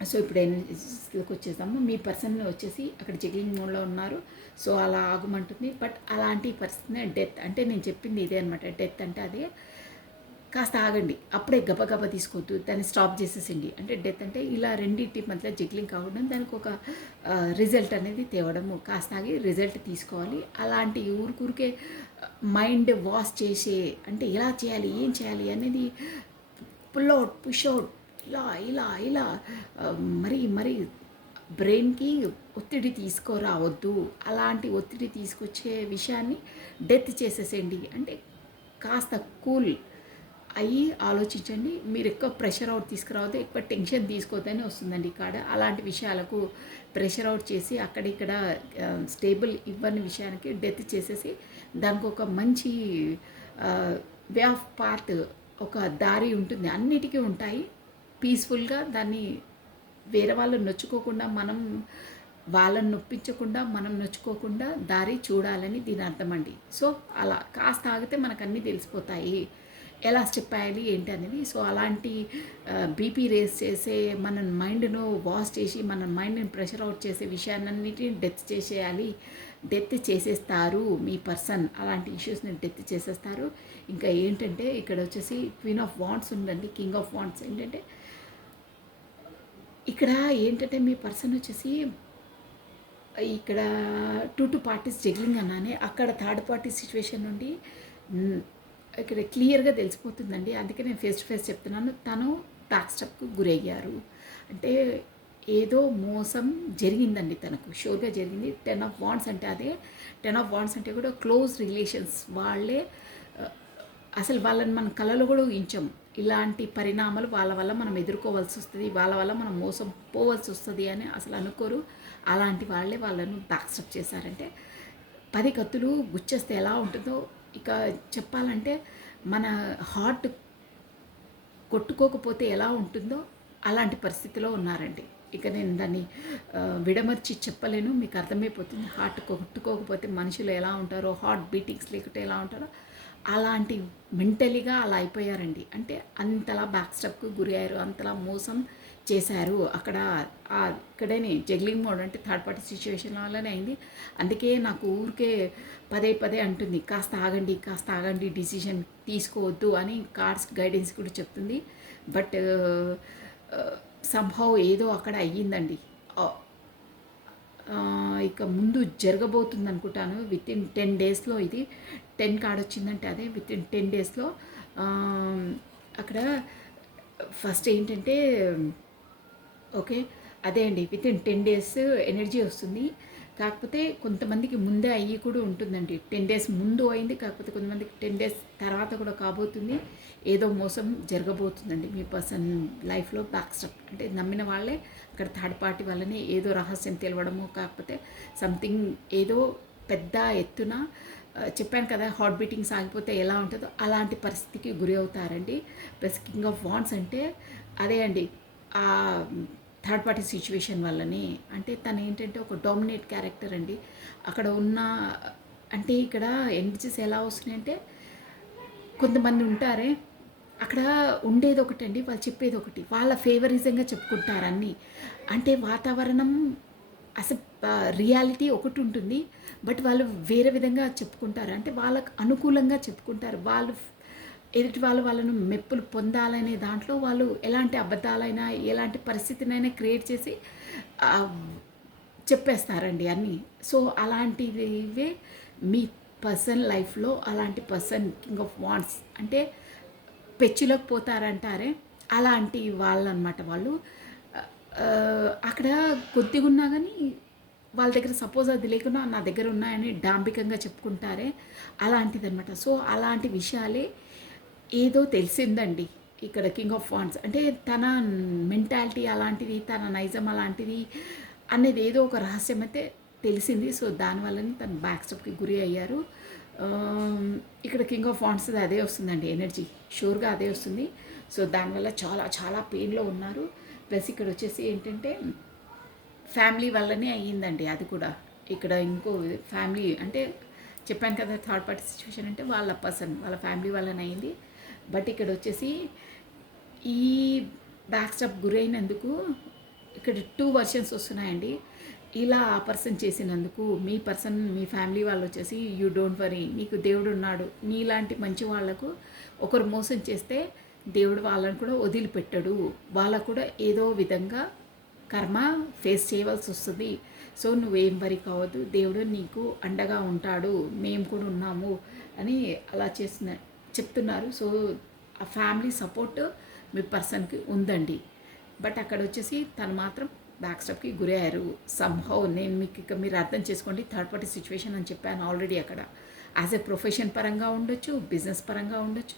సో ఇప్పుడు ఎనర్జీస్లోకి వచ్చేసాము. మీ పర్సన్ వచ్చేసి అక్కడ జగ్లింగ్ మోడ్లో ఉన్నారు. సో అలా ఆగమంటుంది. బట్ అలాంటి పరిస్థితినే డెత్ అంటే నేను చెప్పింది ఇదే అనమాట. డెత్ అంటే అదే. కాస్త ఆగండి, అప్పుడే గబగబా తీసుకోవద్దు, దాన్ని స్టాప్ చేసేసిండి. అంటే డెత్ అంటే ఇలా రెండింటి మధ్య జగ్లింగ్ కావడం, దానికి ఒక రిజల్ట్ అనేది తేవడము. కాస్త ఆగి రిజల్ట్ తీసుకోవాలి. అలాంటి ఊరికే మైండ్ వాష్ చేసే, అంటే ఎలా చేయాలి, ఏం చేయాలి అనేది పుల్ అవుట్, పుష్ అవుట్, ఇలా ఇలా ఇలా మరి మరి బ్రెయిన్కి ఒత్తిడి తీసుకురావద్దు. అలాంటి ఒత్తిడి తీసుకొచ్చే విషయాన్ని డెత్ చేసేసేయండి. అంటే కాస్త కూల్ అయ్యి ఆలోచించండి. మీరు ఎక్కువ ప్రెషర్ అవుట్ తీసుకురావద్దు, ఎక్కువ టెన్షన్ తీసుకోవద్దని వస్తుందండి కాడ. అలాంటి విషయాలకు ప్రెషర్ అవుట్ చేసి అక్కడిక్కడ స్టేబుల్ ఇవ్వని విషయానికి డెత్ చేసేసి దానికి ఒక మంచి వే ఆఫ్ పాత్, ఒక దారి ఉంటుంది, అన్నిటికీ ఉంటాయి. పీస్ఫుల్గా దాన్ని వేరే వాళ్ళు నొచ్చుకోకుండా, మనం వాళ్ళని నొప్పించకుండా, మనం నొచ్చుకోకుండా దారి చూడాలని దీని అర్థం అండి. సో అలా కాస్త ఆగితే మనకు అన్నీ తెలిసిపోతాయి, ఎలా స్టెప్ అయ్యాలి ఏంటి అనేది. సో అలాంటి బీపీ రేస్ చేసే, మన మైండ్ను వాష్ చేసి, మన మైండ్ని ప్రెషర్ అవుట్ చేసే విషయాన్నిటిని డెత్ చేసేయాలి. డెత్ చేసేస్తారు మీ పర్సన్. అలాంటి ఇష్యూస్ని డెత్ చేసేస్తారు. ఇంకా ఏంటంటే ఇక్కడ వచ్చేసి క్వీన్ ఆఫ్ వాండ్స్ ఉందండి, కింగ్ ఆఫ్ వాండ్స్. ఏంటంటే ఇక్కడ ఏంటంటే మీ పర్సన్ వచ్చేసి ఇక్కడ టూ పార్టీస్ జగ్లింగ్ అన్నానే, అక్కడ థర్డ్ పార్టీ సిచ్యువేషన్ నుండి ఇక్కడ క్లియర్గా తెలిసిపోతుందండి. అందుకే నేను ఫేస్ టు ఫేస్ చెప్తున్నాను. తను బ్యాక్ స్టెప్కు గురయ్యారు. అంటే ఏదో మోసం జరిగిందండి తనకు, షూర్గా జరిగింది. 10 ఆఫ్ వాండ్స్ అంటే అదే. 10 ఆఫ్ వాండ్స్ అంటే కూడా క్లోజ్ రిలేషన్స్ వాళ్ళే. అసలు వాళ్ళని మన కళలో కూడా ఊహించం. ఇలాంటి పరిణామాలు వాళ్ళ వల్ల మనం ఎదుర్కోవాల్సి వస్తుంది, వాళ్ళ వల్ల మనం మోసం పోవాల్సి వస్తుంది అని అసలు అనుకోరు. అలాంటి వాళ్ళే వాళ్ళను బ్యాక్ స్టెప్ చేశారంటే 10 కత్తులు గుచ్చేస్తే ఎలా ఉంటుందో, ఇక చెప్పాలంటే మన హార్ట్ కొట్టుకోకపోతే ఎలా ఉంటుందో అలాంటి పరిస్థితిలో ఉన్నారండి. ఇక నేను దాన్ని విడమర్చి చెప్పలేను, మీకు అర్థమైపోతుంది. హార్ట్ కొట్టుకోకపోతే మనుషులు ఎలా ఉంటారో, హార్ట్ బీటింగ్స్ లేకుంటే ఎలా ఉంటారో, అలాంటి మెంటలీగా అలా అయిపోయారండి. అంటే అంతలా బ్యాక్ స్టెప్కు గురి అయ్యారు, అంతలా మోసం చేశారు. అక్కడ ఇక్కడనే జగ్లింగ్ మోడ్ అంటే థర్డ్ పార్టీ సిచ్యువేషన్ వల్లనే అయింది. అందుకే నాకు ఊరికే పదే పదే అంటుంది, కాస్త ఆగండి, కాస్త ఆగండి, డిసిషన్ తీసుకోవద్దు అని కార్డ్స్ గైడెన్స్ కూడా చెప్తుంది. బట్ సంహౌ ఏదో అక్కడ అయ్యిందండి. ఇక ముందు జరగబోతుంది అనుకుంటాను. విత్ ఇన్ 10 డేస్లో, ఇది 10 కార్డ్ వచ్చిందంటే అదే విత్ ఇన్ 10 డేస్లో. అక్కడ ఫస్ట్ ఏంటంటే ఓకే, అదే అండి, విత్ ఇన్ 10 డేస్ ఎనర్జీ వస్తుంది. కాకపోతే కొంతమందికి ముందే అయ్యి కూడా ఉంటుందండి. 10 డేస్ ముందు అయింది, కాకపోతే కొంతమందికి 10 డేస్ తర్వాత కూడా కాబోతుంది. ఏదో మోసం జరగబోతుందండి మీ పర్సన్ లైఫ్లో. బ్యాక్ స్టెప్ అంటే నమ్మిన వాళ్ళే అక్కడ థర్డ్ పార్టీ వాళ్ళని ఏదో రహస్యం తెలవడము, కాకపోతే సంథింగ్ ఏదో పెద్ద ఎత్తున చెప్పాను కదా, హార్ట్ బీటింగ్స్ ఆగిపోతే ఎలా ఉంటుందో అలాంటి పరిస్థితికి గురి అవుతారండి. ప్లస్ కింగ్ ఆఫ్ వాండ్స్ అంటే అదే అండి, ఆ థర్డ్ పార్టీ సిచ్యువేషన్ వల్లనే. అంటే తను ఏంటంటే ఒక డామినేట్ క్యారెక్టర్ అండి అక్కడ ఉన్న. అంటే ఇక్కడ ఎనర్జీస్ ఎలా వస్తున్నాయంటే, కొంతమంది ఉంటారే అక్కడ ఉండేది ఒకటండి, వాళ్ళు చెప్పేది ఒకటి, వాళ్ళ ఫేవరిజంగా చెప్పుకుంటారన్నీ. అంటే వాతావరణం అసలు రియాలిటీ ఒకటి ఉంటుంది, బట్ వాళ్ళు వేరే విధంగా చెప్పుకుంటారు. అంటే వాళ్ళకు అనుకూలంగా చెప్పుకుంటారు. వాళ్ళు ఎదుటి వాళ్ళు వాళ్ళను మెప్పులు పొందాలనే దాంట్లో వాళ్ళు ఎలాంటి అబద్ధాలైనా, ఎలాంటి పరిస్థితినైనా క్రియేట్ చేసి చెప్పేస్తారండి అన్నీ. సో అలాంటివే మీ పర్సన్ లైఫ్లో. అలాంటి పర్సన్ కింగ్ ఆఫ్ వాండ్స్ అంటే పెచ్చులోకి పోతారంటారే, అలాంటి వాళ్ళు అనమాట. వాళ్ళు అక్కడ కొద్దిగా ఉన్నా కానీ వాళ్ళ దగ్గర సపోజ్ అది లేకున్నా నా దగ్గర ఉన్నాయని డాంబికంగా చెప్పుకుంటారే, అలాంటిదనమాట. సో అలాంటి విషయాలే ఏదో తెలిసిందండి ఇక్కడ కింగ్ ఆఫ్ వాండ్స్. అంటే తన మెంటాలిటీ అలాంటిది, తన నైజం అలాంటిది అనేది ఏదో ఒక రహస్యం అయితే తెలిసింది. సో దానివల్లనే తను బ్యాక్ స్టెప్కి గురి అయ్యారు. ఇక్కడ కింగ్ ఆఫ్ వాండ్స్ అదే వస్తుందండి ఎనర్జీ, షూర్గా అదే వస్తుంది. సో దానివల్ల చాలా చాలా పెయిన్లో ఉన్నారు. ప్లస్ ఇక్కడ వచ్చేసి ఏంటంటే ఫ్యామిలీ వల్లనే అయ్యిందండి అది కూడా. ఇక్కడ ఇంకో ఫ్యామిలీ అంటే చెప్పాను కదా, థర్డ్ పార్టీ సిచ్యువేషన్ అంటే వాళ్ళ పర్సన్, వాళ్ళ ఫ్యామిలీ వల్లనే అయింది. బట్ ఇక్కడ వచ్చేసి ఈ బ్యాక్ స్టెప్ గురైనందుకు ఇక్కడ 2 వర్షన్స్ వస్తున్నాయండి. ఇలా ఆ పర్సన్ చేసినందుకు మీ పర్సన్, మీ ఫ్యామిలీ వాళ్ళు వచ్చేసి యూ డోంట్ వరీ, నీకు దేవుడు ఉన్నాడు, నీలాంటి మంచి వాళ్లకు ఒకరు మోసం చేస్తే దేవుడు వాళ్ళని కూడా వదిలిపెట్టడు. వాళ్ళకు కూడా ఏదో విధంగా కర్మ ఫేస్ చేయవలసి వస్తుంది. సో నువ్వేం వరి కావద్దు, దేవుడు నీకు అండగా ఉంటాడు, మేము కూడా ఉన్నాము అని అలా చెప్తున్నారు. సో ఆ ఫ్యామిలీ సపోర్ట్ మీ పర్సన్కి ఉందండి. బట్ అక్కడ వచ్చేసి తను మాత్రం బ్యాక్ స్టెప్కి గురయ్యారు సంహౌ. నేను మీకు ఇక మీరు అర్థం చేసుకోండి, థర్డ్ పార్టీ సిచ్యువేషన్ అని చెప్పాను ఆల్రెడీ. అక్కడ యాజ్ ఎ ప్రొఫెషన్ పరంగా ఉండొచ్చు, బిజినెస్ పరంగా ఉండొచ్చు,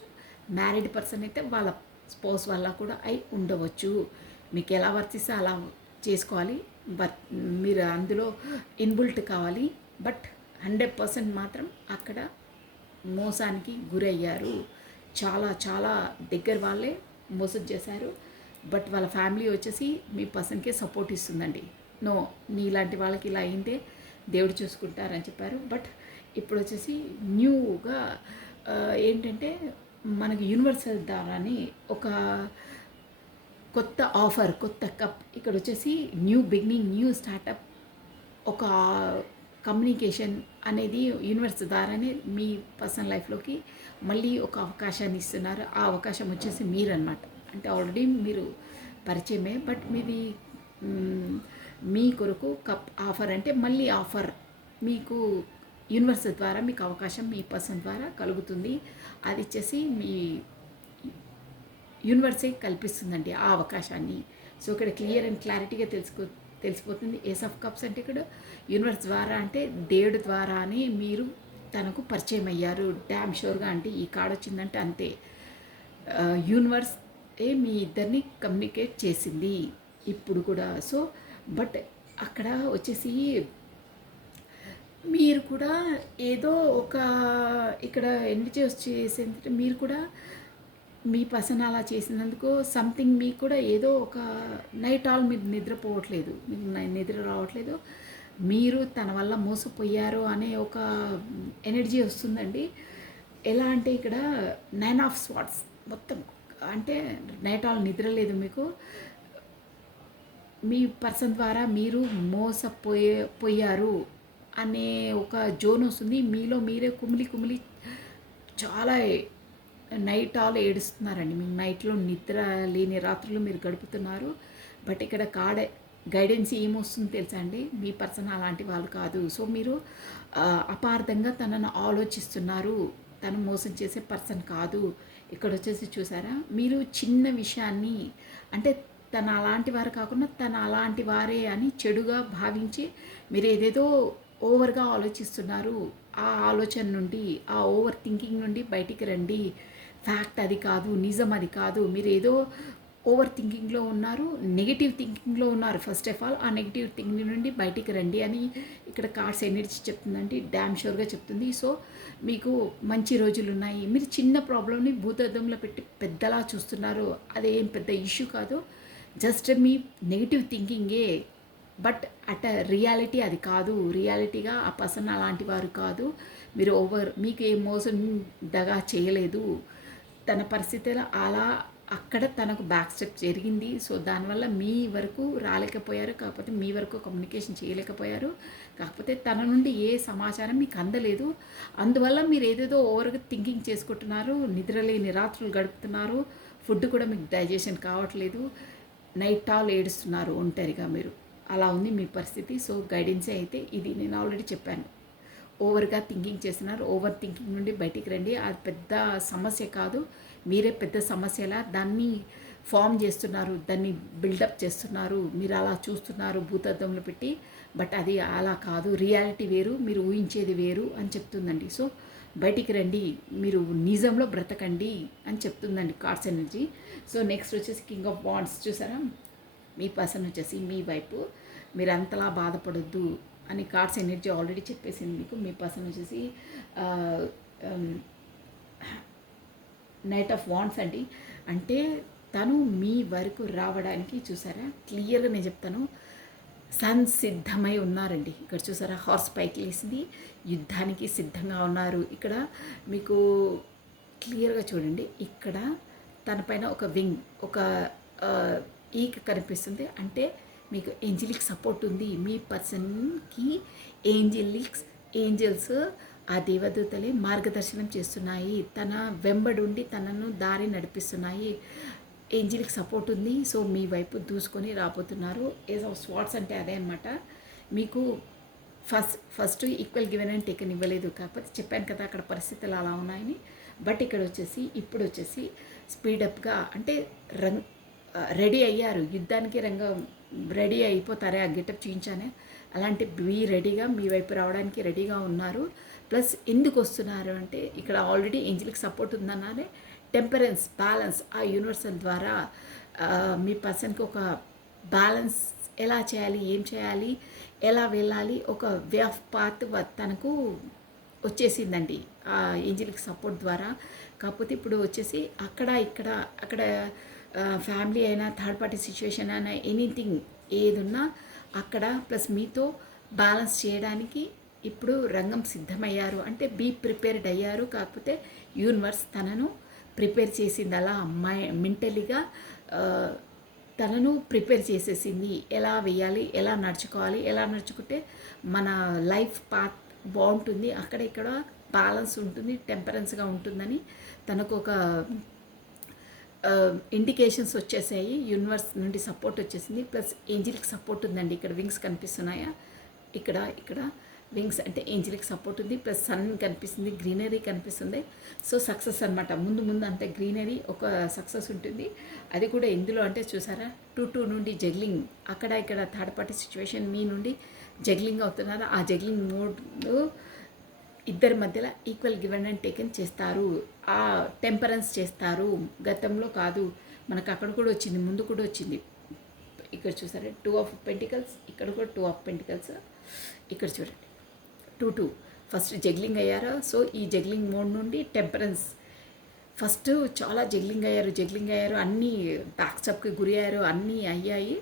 మ్యారీడ్ పర్సన్ అయితే వాళ్ళ స్పౌస్ వల్ల కూడా అయి ఉండవచ్చు. మీకు ఎలా వర్తిస్తే అలా చేసుకోవాలి, బట్ మీరు అందులో ఇన్బుల్ట్ కావాలి. బట్ 100% మాత్రం అక్కడ మోసానికి గురయ్యారు. చాలా చాలా దగ్గర వాళ్ళే మోసం చేశారు. బట్ వాళ్ళ ఫ్యామిలీ వచ్చేసి మీ పర్సన్కే సపోర్ట్ ఇస్తుందండి. నో, నీలాంటి వాళ్ళకి ఇలా అయిందే దేవుడు చూసుకుంటారని చెప్పారు. బట్ ఇప్పుడు వచ్చేసి న్యూగా ఏంటంటే మనకి యూనివర్సల్ ద్వారాని ఒక కొత్త ఆఫర్, కొత్త కప్, ఇక్కడ వచ్చేసి న్యూ బిగినింగ్, న్యూ స్టార్టప్, ఒక కమ్యూనికేషన్ అనేది యూనివర్స్ ద్వారానే మీ పర్సనల్ లైఫ్లోకి మళ్ళీ ఒక అవకాశాన్ని ఇస్తున్నారు. ఆ అవకాశం వచ్చేసి మీరన్నమాట. అంటే ఆల్రెడీ మీరు పరిచయమే, బట్ మీది మీ కొరకు కప్ ఆఫర్ అంటే మళ్ళీ ఆఫర్ మీకు యూనివర్స్ ద్వారా మీకు అవకాశం మీ పర్సన్ ద్వారా కలుగుతుంది. అది వచ్చేసి మీ యూనివర్సే కల్పిస్తుందండి ఆ అవకాశాన్ని. సో ఇక్కడ క్లియర్ అండ్ క్లారిటీగా తెలిసిపోతుంది. ఏస్ ఆఫ్ కప్స్ అంటే ఇక్కడ యూనివర్స్ ద్వారా అంటే దేవుడి ద్వారా అని మీరు తనకు పరిచయం అయ్యారు డ్యామ్ షూర్గా. అంటే ఈ కార్డ్ వచ్చిందంటే అంతే, యూనివర్స్ మీ ఇద్దరిని కమ్యూనికేట్ చేసింది ఇప్పుడు కూడా. సో బట్ అక్కడ వచ్చేసి మీరు కూడా ఏదో ఒక ఇక్కడ ఎండ్ చేసేందుకు మీరు కూడా మీ పర్సన్ అలా చేసినందుకు సంథింగ్ మీకు కూడా ఏదో ఒక నైట్ ఆల్ మీరు నిద్రపోవట్లేదు, మీకు నిద్ర రావట్లేదు, మీరు తన వల్ల మోసపోయారు అనే ఒక ఎనర్జీ వస్తుందండి. ఎలా అంటే ఇక్కడ 9 ఆఫ్ స్వార్డ్స్ మొత్తం అంటే నైట్ ఆల్ నిద్ర లేదు మీకు. మీ పర్సన్ ద్వారా మీరు మోసపోయారు అనే ఒక జోన్ వస్తుంది. మీలో మీరే కుమిలి చాలా నైట్ ఆల్ ఏడుస్తున్నారండి. మీకు నైట్లో నిద్ర లేని రాత్రులు మీరు గడుపుతున్నారు. బట్ ఇక్కడ గైడెన్స్ ఏమొస్తుంది తెలుసా అండి, మీ పర్సన్ అలాంటి వాళ్ళు కాదు. సో మీరు అపార్థంగా తనను ఆలోచిస్తున్నారు, తను మోసం చేసే పర్సన్ కాదు. ఇక్కడ వచ్చేసి చూసారా, మీరు చిన్న విషయాన్ని అంటే తన అలాంటి వారు కాకుండా తన అలాంటి వారే అని చెడుగా భావించి మీరు ఏదేదో ఓవర్గా ఆలోచిస్తున్నారు. ఆ ఆలోచన నుండి, ఆ ఓవర్ థింకింగ్ నుండి బయటికి రండి. ఫ్యాక్ట్ అది కాదు, నిజం అది కాదు. మీరు ఏదో ఓవర్ థింకింగ్లో ఉన్నారు, నెగిటివ్ థింకింగ్లో ఉన్నారు. ఫస్ట్ ఆఫ్ ఆల్ ఆ నెగిటివ్ థింకింగ్ నుండి బయటికి రండి అని ఇక్కడ కార్డ్స్ ఎనర్జీ చెప్తుందండి, డ్యామ్ షూర్గా చెప్తుంది. సో మీకు మంచి రోజులు ఉన్నాయి. మీరు చిన్న ప్రాబ్లమ్ని భూతద్దంలో పెట్టి పెద్దలా చూస్తున్నారు, అదేం పెద్ద ఇష్యూ కాదు, జస్ట్ మీ నెగిటివ్ థింకింగే. బట్ అట్ రియాలిటీ అది కాదు. రియాలిటీగా ఆ పర్సన్ అలాంటి వారు కాదు. మీరు మీకు ఏ మోసం దగా చేయలేదు. తన పరిస్థితిలో అలా అక్కడ తనకు బ్యాక్ స్టెప్ జరిగింది. సో దానివల్ల మీ వరకు రాలేకపోయారు, కాకపోతే మీ వరకు కమ్యూనికేషన్ చేయలేకపోయారు, కాకపోతే తన నుండి ఏ సమాచారం మీకు అందలేదు. అందువల్ల మీరు ఏదేదో ఓవర్గా థింకింగ్ చేసుకుంటున్నారు, నిద్రలేని రాత్రులు గడుపుతున్నారు, ఫుడ్ కూడా మీకు డైజెషన్ కావట్లేదు, నైట్ ఆల్ ఏడుస్తున్నారు ఒంటరిగా. మీరు అలా ఉంది మీ పరిస్థితి. సో గైడెన్సే అయితే ఇది. నేను ఆల్రెడీ చెప్పాను, ఓవర్గా థింకింగ్ చేస్తున్నారు, ఓవర్ థింకింగ్ నుండి బయటికి రండి. అది పెద్ద సమస్య కాదు, మీరే పెద్ద సమస్యలా దాన్ని ఫామ్ చేస్తున్నారు, దాన్ని బిల్డప్ చేస్తున్నారు. మీరు అలా చూస్తున్నారు భూతద్దంలో పెట్టి, బట్ అది అలా కాదు. రియాలిటీ వేరు, మీరు ఊహించేది వేరు అని చెప్తుందండి. సో బయటికి రండి, మీరు నిజంలో బ్రతకండి అని చెప్తుందండి కార్డ్స్ ఎనర్జీ. సో నెక్స్ట్ వచ్చేసి కింగ్ ఆఫ్ వాండ్స్ చూసారా, మీ పర్సన్ వచ్చేసి మీ వైపు మీరు అంతలా బాధపడొద్దు అని కార్డ్స్ ఎనర్జీ ఆల్రెడీ చెప్పేసింది మీకు. మీ పర్సన్ వచ్చేసి నైట్ ఆఫ్ వాండ్స్ అండి. అంటే తను మీ వరకు రావడానికి చూసారా, క్లియర్గా నేను చెప్తాను, సంసిద్ధమై ఉన్నారండి. ఇక్కడ చూసారా, హార్స్ పైకి లేసింది, యుద్ధానికి సిద్ధంగా ఉన్నారు. ఇక్కడ మీకు క్లియర్గా చూడండి, ఇక్కడ తన పైన ఒక వింగ్, ఒక ఈక కనిపిస్తుంది. అంటే మీకు ఏంజలిక్ సపోర్ట్ ఉంది. మీ పర్సన్కి ఏంజల్స్ ఆ దేవదూతలే మార్గదర్శనం చేస్తున్నాయి, తన వెంబడుండి తనను దారి నడిపిస్తున్నాయి. ఏంజిల్కి సపోర్ట్ ఉంది. సో మీ వైపు దూసుకొని రాబోతున్నారు. ఏజ్ ఆఫ్ స్వాట్స్ అంటే అదే అనమాట. మీకు first equal given and taken ఇవ్వలేదు, కాకపోతే చెప్పాను కదా అక్కడ పరిస్థితులు అలా ఉన్నాయని. బట్ ఇక్కడ వచ్చేసి ఇప్పుడు వచ్చేసి స్పీడప్గా అంటే రెడీ అయ్యారు యుద్ధానికి, రెడీ అయిపోతారే ఆ గెటప్ చూపించానే, అలాంటి మీ రెడీగా మీ వైపు రావడానికి రెడీగా ఉన్నారు. ప్లస్ ఎందుకు వస్తున్నారు అంటే ఇక్కడ ఆల్రెడీ ఏంజిల్కి సపోర్ట్ ఉందన్నారే. టెంపరెన్స్, బ్యాలెన్స్ ఆ యూనివర్సల్ ద్వారా మీ పర్సన్కి ఒక బ్యాలెన్స్ ఎలా చేయాలి, ఏం చేయాలి, ఎలా వెళ్ళాలి, ఒక వే ఆఫ్ పాత్ తనకు వచ్చేసిందండి ఆ ఏంజిల్కి సపోర్ట్ ద్వారా. కాకపోతే ఇప్పుడు వచ్చేసి అక్కడ ఫ్యామిలీ అయినా థర్డ్ పార్టీ సిచ్యువేషన్ అయినా ఎనీథింగ్ ఏదున్నా అక్కడ ప్లస్ మీతో బ్యాలెన్స్ చేయడానికి ఇప్పుడు రంగం సిద్ధమయ్యారు. అంటే బీ ప్రిపేర్డ్ అయ్యారు. కాకపోతే యూనివర్స్ తనను ప్రిపేర్ చేసింది, అలా మెంటలీగా తనను ప్రిపేర్ చేసేసింది. ఎలా వేయాలి, ఎలా నడుచుకోవాలి, ఎలా నడుచుకుంటే మన లైఫ్ పాత్ బాగుంటుంది, అక్కడ ఇక్కడ బ్యాలెన్స్ ఉంటుంది, టెంపరెన్స్గా ఉంటుందని తనకు ఒక ఇండికేషన్స్ వచ్చేసాయి. యూనివర్స్ నుండి సపోర్ట్ వచ్చేసింది. ప్లస్ ఏంజిల్కి సపోర్ట్ ఉందండి. ఇక్కడ వింగ్స్ కనిపిస్తున్నాయా, ఇక్కడ వింగ్స్ అంటే ఏంజిల్కి సపోర్ట్ ఉంది. ప్లస్ సన్ కనిపిస్తుంది, గ్రీనరీ కనిపిస్తుంది. సో సక్సెస్ అనమాట. ముందు అంటే గ్రీనరీ ఒక సక్సెస్ ఉంటుంది. అది కూడా ఎందులో అంటే చూసారా, 2 నుండి జగ్లింగ్, ఇక్కడ థర్డ్ పార్టీ సిచ్యువేషన్ మీ నుండి జగ్లింగ్ అవుతున్నారు. ఆ జగ్లింగ్ మోడ్లో ఇద్దరి మధ్యలో ఈక్వల్ గివెన్ అండ్ టేకెన్ చేస్తారు, ఆ టెంపరెన్స్ చేస్తారు. గతంలో కాదు, మనకు అక్కడ కూడా వచ్చింది, ముందు కూడా వచ్చింది. ఇక్కడ చూసారా 2 ఆఫ్ పెంటికల్స్, ఇక్కడ కూడా 2 ఆఫ్ పెంటికల్స్. ఇక్కడ చూడండి 2 ఫస్ట్ జగ్లింగ్ అయ్యారు. సో ఈ జగ్లింగ్ మోడ్ నుండి టెంపరెన్స్, ఫస్ట్ చాలా జగ్లింగ్ అయ్యారు, అన్నీ బ్యాక్స్అప్కి గురి అయ్యారు, అన్నీ అయ్యాయి.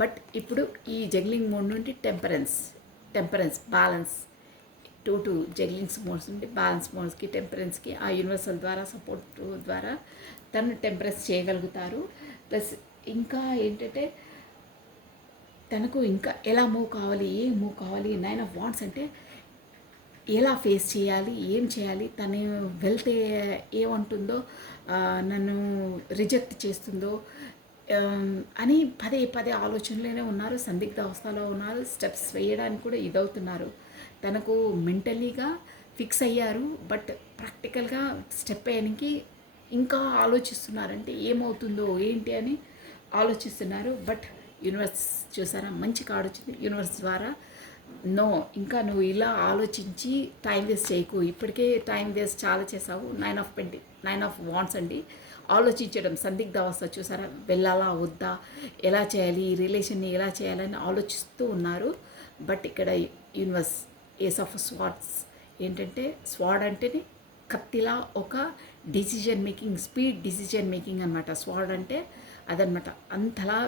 బట్ ఇప్పుడు ఈ జగ్లింగ్ మోడ్ నుండి టెంపరెన్స్ బ్యాలెన్స్, 2 జగ్లింగ్స్ మోడ్స్ నుండి బ్యాలెన్స్ మోడ్స్కి, టెంపరెన్స్కి ఆ యూనివర్సల్ ద్వారా సపోర్ట్ ద్వారా తను టెంపరెన్స్ చేయగలుగుతారు. ప్లస్ ఇంకా ఏంటంటే తనకు ఇంకా ఎలా మూవ్ కావాలి, ఏం మూవ్ కావాలి, 9 ఆఫ్ వాండ్స్ అంటే ఎలా ఫేస్ చేయాలి, ఏం చేయాలి, తను వెళ్తే ఏమంటుందో, నన్ను రిజెక్ట్ చేస్తుందో అని పదే ఆలోచనలోనే ఉన్నారు, సందిగ్ధ అవస్థలో ఉన్నారు. స్టెప్స్ వేయడానికి కూడా ఇదవుతున్నారు. తనకు మెంటలీగా ఫిక్స్ అయ్యారు, బట్ ప్రాక్టికల్గా స్టెప్ వేయడానికి ఇంకా ఆలోచిస్తున్నారంటే ఏమవుతుందో ఏంటి అని ఆలోచిస్తున్నారు. బట్ యూనివర్స్ చూసారా, మంచి కార్డు వచ్చింది యూనివర్స్ ద్వారా. నో, ఇంకా నువ్వు ఇలా ఆలోచించి టైం వేస్ట్ చేయకు, ఇప్పటికే టైం వేస్ట్ చాలా చేసావు. 9 ఆఫ్ వాండ్స్ అండి. ఆలోచించడం, సందిగ్ధ అవస్థ చూసారా, వెళ్ళాలా వద్దా, ఎలా చేయాలి, ఈ రిలేషన్ని ఎలా చేయాలని ఆలోచిస్తూ ఉన్నారు. బట్ ఇక్కడ యూనివర్స్ ఏస్ ఆఫ్ స్వాడ్స్ ఏంటంటే, స్వాడ్ అంటేనే కత్తిలా ఒక decision making, speed decision making అనమాట. స్వాడ్ అంటే అదనమాట, అంతలా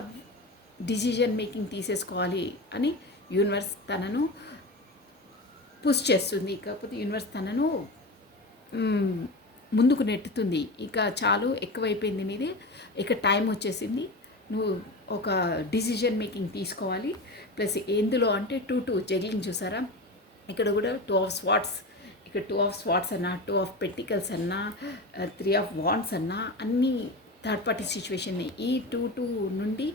డిసిజన్ మేకింగ్ తీసేసుకోవాలి అని యూనివర్స్ తనను పుష్ చేస్తుంది. కాకపోతే యూనివర్స్ తనను ముందుకు నెట్టుతుంది. ఇక చాలు, ఎక్కువైపోయింది నీది, ఇక టైం వచ్చేసింది, నువ్వు ఒక డిసిజన్ మేకింగ్ తీసుకోవాలి. ప్లస్ ఎందులో అంటే 2 జగ్లింగ్ చూసారా, ఇక్కడ కూడా 2 ఆఫ్ స్వాట్స్, ఇక్కడ 2 ఆఫ్ స్వాట్స్ అన్నా, 2 ఆఫ్ పెంటికల్స్ అన్నా, 3 ఆఫ్ వాండ్స్ అన్నా, అన్నీ థర్డ్ పార్టీ సిచ్యువేషన్. ఈ 2 నుండి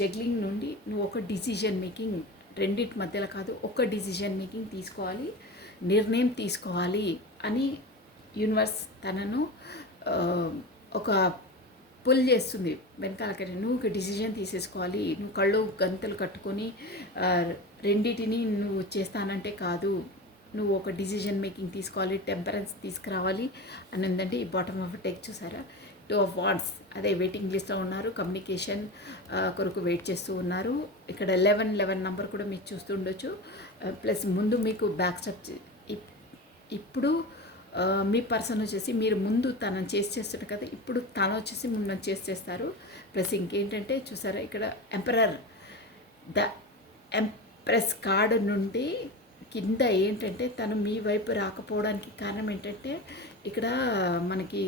జగ్లింగ్ నుండి నువ్వు ఒక డిసిజన్ మేకింగ్, రెండింటి మధ్యలో కాదు, ఒక డిసిజన్ మేకింగ్ తీసుకోవాలి, నిర్ణయం తీసుకోవాలి అని యూనివర్స్ తనను ఒక పుల్ చేస్తుంది వెనకాలకి. నువ్వు ఒక డిసిజన్ తీసేసుకోవాలి, నువ్వు కళ్ళు గంతలు కట్టుకొని రెండింటిని నువ్వు చేస్తానంటే కాదు, నువ్వు ఒక డిసిజన్ మేకింగ్ తీసుకోవాలి, టెంపరెన్స్ తీసుకురావాలి అని ఉందండి. ఈ బాటమ్ ఆఫ్ టేక్ చూసారా, 2 ఆఫ్ వాండ్స్, అదే వెయిటింగ్ లిస్ట్లో ఉన్నారు, కమ్యూనికేషన్ కొరకు వెయిట్ చేస్తూ ఉన్నారు. ఇక్కడ 11 నెంబర్ కూడా మీకు చూస్తూ ఉండొచ్చు. ప్లస్ ముందు మీకు బ్యాక్ స్టెప్, ఇప్పుడు మీ పర్సన్ వచ్చేసి మీరు ముందు తనని చేస్తారు కదా, ఇప్పుడు తను వచ్చేసి మిమ్మల్ని చేస్తారు. ప్లస్ ఇంకేంటంటే చూసారా, ఇక్కడ ఎంపరర్, ద ఎంప్రెస్ కార్డు నుండి కింద ఏంటంటే తను మీ వైపు రాకపోవడానికి కారణం ఏంటంటే, ఇక్కడ మనకి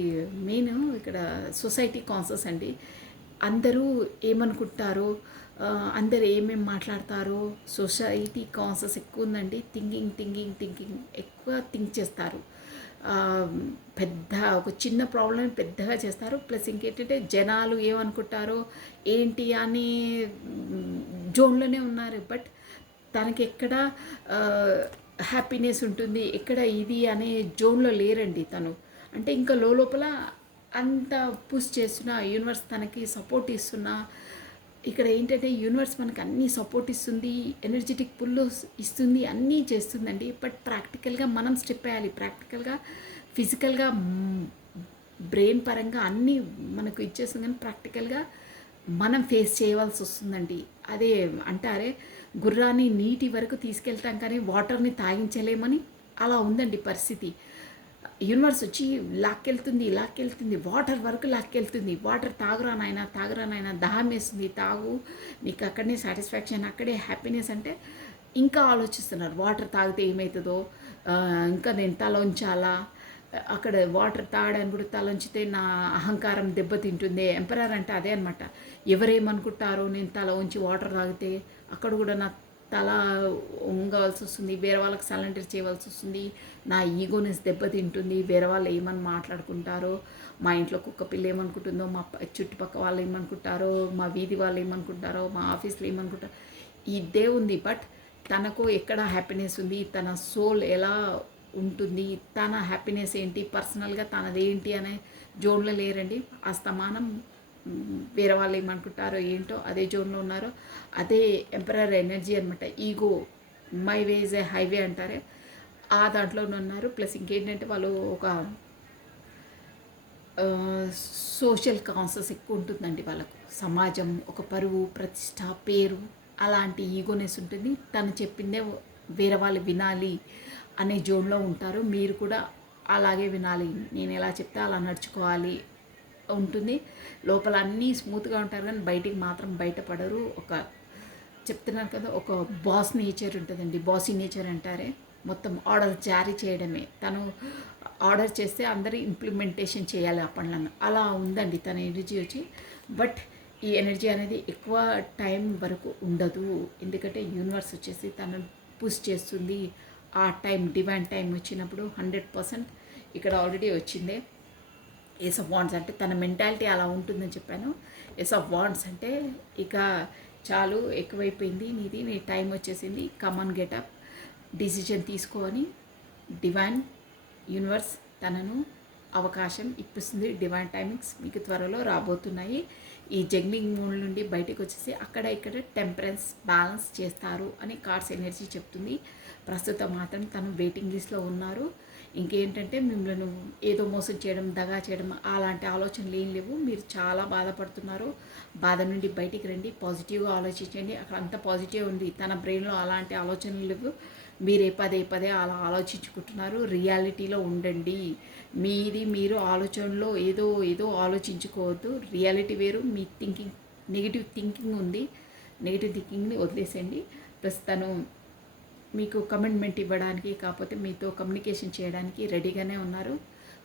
మెయిన్ ఇక్కడ సొసైటీ కాన్సెస్ అండి. అందరూ ఏమనుకుంటారో, అందరు ఏమేమి మాట్లాడతారో సొసైటీ కాన్సెస్ ఎక్కువ ఉందండి. థింకింగ్ ఎక్కువ థింక్ చేస్తారు. ఆ, పెద్ద ఒక చిన్న ప్రాబ్లం పెద్దగా చేస్తారు. ప్లస్ ఇంకేంటంటే జనాలు ఏమనుకుంటారో ఏంటి అని జోన్లోనే ఉన్నారు. బట్ తనకి ఎక్కడ హ్యాపీనెస్ ఉంటుంది, ఎక్కడ ఇది అనే జోన్లో లేరండి తను. అంటే ఇంకా లోపల అంత పుష్ చేస్తున్నా యూనివర్స్ తనకి సపోర్ట్ ఇస్తున్నా. ఇక్కడ ఏంటంటే యూనివర్స్ మనకు అన్నీ సపోర్ట్ ఇస్తుంది, ఎనర్జెటిక్ పుల్ ఇస్తుంది, అన్నీ చేస్తుందండి. బట్ ప్రాక్టికల్గా మనం స్టెప్ వేయాలి. ప్రాక్టికల్గా ఫిజికల్గా బ్రెయిన్ పరంగా అన్నీ మనకు ఇచ్చేస్తుంది, కానీ ప్రాక్టికల్గా మనం ఫేస్ చేయవలసి వస్తుందండి. అదే అంటారే, గుర్రాన్ని నీటి వరకు తీసుకెళ్తాం కానీ వాటర్ని తాగించలేమని, అలా ఉందండి పరిస్థితి. యూనివర్స్ వచ్చి లాక్కెళ్తుంది, వాటర్ వరకు లాక్కెళ్తుంది. వాటర్ తాగురా నాయన, దాహం వేస్తుంది, తాగు, నీకు అక్కడనే సాటిస్ఫాక్షన్, అక్కడే హ్యాపీనెస్ అంటే ఇంకా ఆలోచిస్తున్నారు. వాటర్ తాగితే ఏమవుతుందో, ఇంకా నేను తల ఉంచాలా, అక్కడ వాటర్ తాగడానికి కూడా తలంచితే నా అహంకారం దెబ్బతింటుంది. ఎంపరర్ అంటే అదే అనమాట. ఎవరేమనుకుంటారో నేను తల ఉంచి వాటర్ తాగితే అక్కడ కూడా నా తల ఉంగవలసి వస్తుంది, వేరే వాళ్ళకి సరెండర్ చేయవలసి వస్తుంది, నా ఈగోనెస్ దెబ్బతింటుంది. వేరే వాళ్ళు ఏమని మాట్లాడుకుంటారో, మా ఇంట్లో కుక్క పిల్ల ఏమనుకుంటుందో, మా చుట్టుపక్కల వాళ్ళు ఏమనుకుంటారో, మా వీధి వాళ్ళు ఏమనుకుంటారో, మా ఆఫీస్లో ఏమనుకుంటారో, ఇదే ఉంది. బట్ తనకు ఎక్కడ హ్యాపీనెస్ ఉంది, తన సోల్ ఎలా ఉంటుంది, తన హ్యాపీనెస్ ఏంటి, పర్సనల్గా తనదేంటి అనే జోన్లో లేరండి. ఆ స్థమానం వేరే వాళ్ళు ఏమనుకుంటారో ఏంటో అదే జోన్లో ఉన్నారో. అదే ఎంపరర్ ఎనర్జీ అనమాట. Ego my way is a highway అంటారే, ఆ దాంట్లోనే ఉన్నారు. ప్లస్ ఇంకేంటంటే వాళ్ళు ఒక సోషల్ కాన్సెస్ ఎక్కువ ఉంటుందండి వాళ్ళకు. సమాజం, ఒక పరువు, ప్రతిష్ట, పేరు, అలాంటి ఈగోనెస్ ఉంటుంది. తను చెప్పిందే వేరే వాళ్ళు వినాలి అనే జోన్లో ఉంటారు. మీరు కూడా అలాగే వినాలి, నేను ఎలా చెప్తే అలా నడుచుకోవాలి ఉంటుంది. లోపల అన్నీ స్మూత్గా ఉంటారు కానీ బయటికి మాత్రం బయటపడరు. ఒక చెప్తున్నాను కదా, ఒక బాస్ నేచర్ ఉంటుందండి. బాసీ నేచర్ అంటారే, మొత్తం ఆర్డర్ జారీ చేయడమే. తను ఆర్డర్ చేస్తే అందరూ ఇంప్లిమెంటేషన్ చేయాలి ఆ పనులను, అలా ఉందండి తన ఎనర్జీ వచ్చి. బట్ ఈ ఎనర్జీ అనేది ఎక్కువ టైం వరకు ఉండదు. ఎందుకంటే యూనివర్స్ వచ్చేసి తను పుష్ చేస్తుంది. ఆ టైం, డివైన్ టైం వచ్చినప్పుడు 100% ఇక్కడ ఆల్రెడీ వచ్చిందే. ఏస్ ఆఫ్ వాండ్స్ అంటే తన మెంటాలిటీ అలా ఉంటుందని చెప్పాను. ఏస్ ఆఫ్ వాండ్స్ అంటే ఇక చాలు, ఎక్కువైపోయింది నీది, నీ టైం వచ్చేసింది, కమన్ గెటప్, డిసిజన్ తీసుకొని డివైన్ యూనివర్స్ తనను అవకాశం ఇప్పిస్తుంది. డివైన్ టైమింగ్స్ మీకు త్వరలో రాబోతున్నాయి. ఈ జగ్లింగ్ మూడ్ నుండి బయటకు వచ్చేసి అక్కడ ఇక్కడ టెంపరెన్స్ బ్యాలెన్స్ చేస్తారు అని కార్డ్స్ ఎనర్జీ చెప్తుంది. ప్రస్తుతం మాత్రం తను వెయిటింగ్ లిస్ట్లో ఉన్నారు. ఇంకేంటంటే మిమ్మల్ని ఏదో మోసం చేయడం, దగా చేయడం అలాంటి ఆలోచనలు ఏం లేవు. మీరు చాలా బాధపడుతున్నారు. బాధ నుండి బయటికి రండి, పాజిటివ్గా ఆలోచించండి. అక్కడ అంత పాజిటివ్ ఉంది, తన బ్రెయిన్లో అలాంటి ఆలోచనలు లేవు. మీరే పదే అలా ఆలోచించుకుంటున్నారు. రియాలిటీలో ఉండండి. మీది మీరు ఆలోచనలో ఏదో ఆలోచించుకోవద్దు. రియాలిటీ వేరు, మీ థింకింగ్ నెగిటివ్ థింకింగ్ ఉంది. నెగిటివ్ థింకింగ్ని వదిలేసేయండి. ప్లస్ తను మీకు కమిట్మెంట్ ఇవ్వడానికి, కాకపోతే మీతో కమ్యూనికేషన్ చేయడానికి రెడీగానే ఉన్నారు.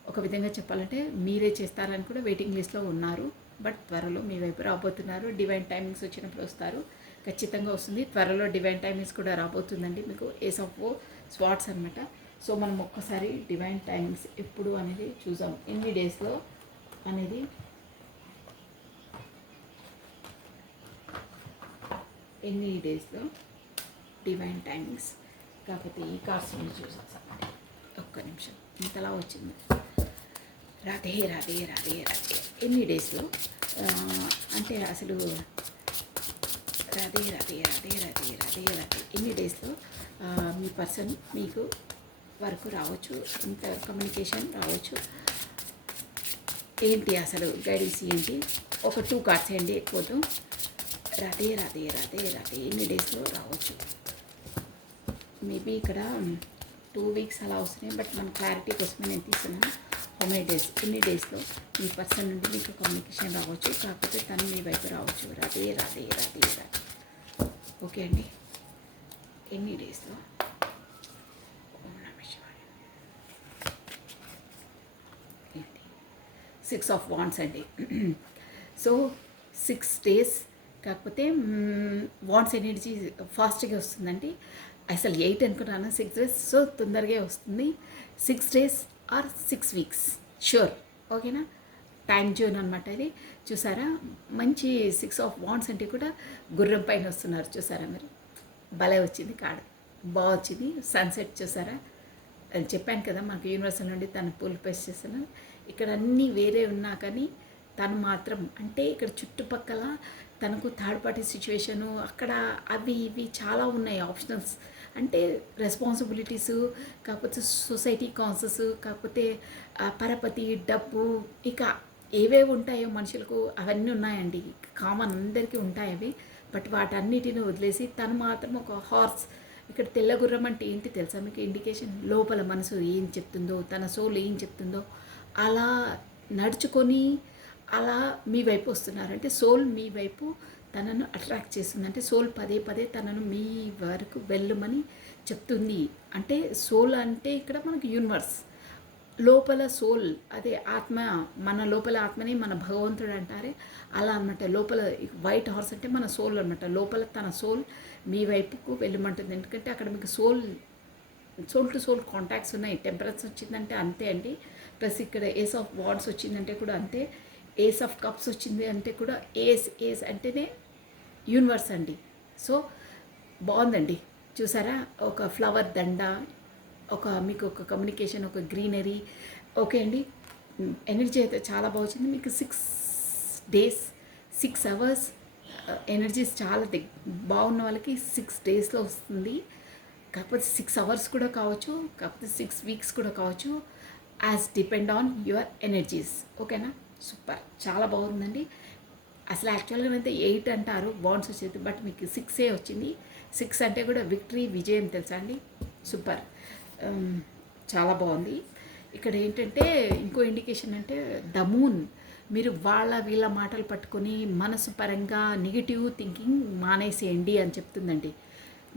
ఒక విధంగా చెప్పాలంటే మీరే చేస్తారని కూడా వెయిటింగ్ లిస్ట్లో ఉన్నారు. బట్ త్వరలో మీ వైపు రాబోతున్నారు. డివైన్ టైమింగ్స్ వచ్చినప్పుడు వస్తారు, ఖచ్చితంగా వస్తుంది. త్వరలో డివైన్ టైమింగ్స్ కూడా రాబోతుందండి మీకు. ఏస్ ఆఫ్ స్వాట్స్ అనమాట. సో మనం ఒక్కసారి డివైన్ టైమింగ్స్ ఎప్పుడు అనేది చూసాం, ఎన్ని డేస్లో అనేది. ఎన్ని డేస్లో డివైన్ టైమింగ్స్, కాకపోతే ఈ కార్డ్స్ చూసాం సార్. ఒక్క నిమిషం, ఇంతలా వచ్చింది. రాధే ఎన్ని డేస్లో అంటే అసలు రాధే ఎన్ని డేస్లో మీ పర్సన్ మీకు వరకు రావచ్చు, ఇంత కమ్యూనికేషన్ రావచ్చు, ఏంటి అసలు గైడెన్స్ ఏంటి. ఒక 2 కార్డ్స్ అండి ఎక్కువతో. రాధే ఎన్ని డేస్లో రావచ్చు. మేబీ ఇక్కడ 2 వీక్స్ అలా వస్తున్నాయి. బట్ మన క్లారిటీ కోసమే నేను తీసుకున్నాను. హౌ మెనీ డేస్, ఎన్ని డేస్లో మీ పర్సన్ నుండి మీకు కమ్యూనికేషన్ రావచ్చు, కాకపోతే తను మీ వైపు రావచ్చు. రాధే ఓకే అండి. ఎన్ని డేస్లో? ఓం నమః శివాయ. 6 ఆఫ్ వాండ్స్ అండి. సో 6 days కాకపోతే వాంట్స్ ఎనర్జీ ఫాస్ట్గా వస్తుందండి. అసలు 8 అనుకున్నాను, 6 డేస్. సో తొందరగా వస్తుంది. 6 డేస్ ఆర్ 6 వీక్స్ ష్యూర్. ఓకేనా? టైం జోన్ అనమాట ఇది. చూసారా, మంచి 6 ఆఫ్ వాండ్స్ అంటే కూడా గుర్రం పైన వస్తున్నారు. చూసారా మీరు? భలే వచ్చింది కార్డ్, బాగా వచ్చింది. సన్సెట్ చూసారా? అది చెప్పాను కదా, మాకు యూనివర్సల్ నుండి తను పూలు పేస్ట్ చేస్తున్నాను. ఇక్కడ అన్నీ వేరే ఉన్నా కానీ తను మాత్రం అంటే ఇక్కడ చుట్టుపక్కల తనకు థర్డ్ పార్టీ సిచ్యువేషను అక్కడ అవి ఇవి చాలా ఉన్నాయి ఆప్షనల్స్. అంటే రెస్పాన్సిబిలిటీసు, కాకపోతే సొసైటీ కాన్సెస్, కాకపోతే పరపతి, డబ్బు, ఇక ఏవేవి ఉంటాయో మనుషులకు అవన్నీ ఉన్నాయండి. కామన్ అందరికీ ఉంటాయి అవి. బట్ వాటన్నిటిని వదిలేసి తను మాత్రం ఒక హార్స్. ఇక్కడ తెల్ల గుర్రం అంటే ఏంటి తెలుసా మీకు? ఇండికేషన్ లోపల మనసు ఏం చెప్తుందో, తన సోల్ ఏం చెప్తుందో అలా నడుచుకొని అలా మీ వైపు వస్తున్నారు. అంటే సోల్ మీ వైపు తనను అట్రాక్ట్ చేస్తుంది. అంటే సోల్ పదే పదే తనను మీ వరకు వెళ్ళమని చెప్తుంది. అంటే సోల్ అంటే ఇక్కడ మనకి యూనివర్స్, లోపల సోల్, అదే ఆత్మ. మన లోపల ఆత్మని మన భగవంతుడు అంటారే అలా అనమాట. లోపల వైట్ హార్స్ అంటే మన సోల్ అనమాట. లోపల తన సోల్ మీ వైపుకు వెళ్ళమంటుంది. ఎందుకంటే అక్కడ మీకు సోల్ టు సోల్ కాంటాక్ట్స్ ఉన్నాయి. టెంపరెన్స్ వచ్చిందంటే అంతే అండి. ప్లస్ ఇక్కడ ఏస్ ఆఫ్ వార్డ్స్ వచ్చిందంటే కూడా అంతే. ఏస్ ఆఫ్ కప్స్ వచ్చింది అంటే కూడా ఏస్ అంటేనే యూనివర్స్ అండి. సో బాగుందండి. చూసారా, ఒక ఫ్లవర్ దండ, మీకు ఒక కమ్యూనికేషన్, ఒక గ్రీనరీ. ఓకే అండి, ఎనర్జీ అయితే చాలా బాగుంది మీకు. 6 డేస్ 6 అవర్స్ ఎనర్జీస్ చాలా బాగున్న వాళ్ళకి 6 డేస్లో వస్తుంది. కాకపోతే 6 అవర్స్ కూడా కావచ్చు, కాకపోతే 6 వీక్స్ కూడా కావచ్చు. As depend on your energies. ఓకేనా? సూపర్, చాలా బాగుందండి. అసలు యాక్చువల్గా అయితే 8 అంటారు బాండ్స్ వచ్చేది, బట్ మీకు 6 వచ్చింది. 6 అంటే కూడా విక్టరీ, విజయం తెలుసా అండి? సూపర్, చాలా బాగుంది. ఇక్కడ ఏంటంటే ఇంకో ఇండికేషన్ అంటే ద మూన్. మీరు వీళ్ళ మాటలు పట్టుకొని మనసు పరంగా నెగిటివ్ థింకింగ్ మానేసేయండి అని చెప్తుందండి.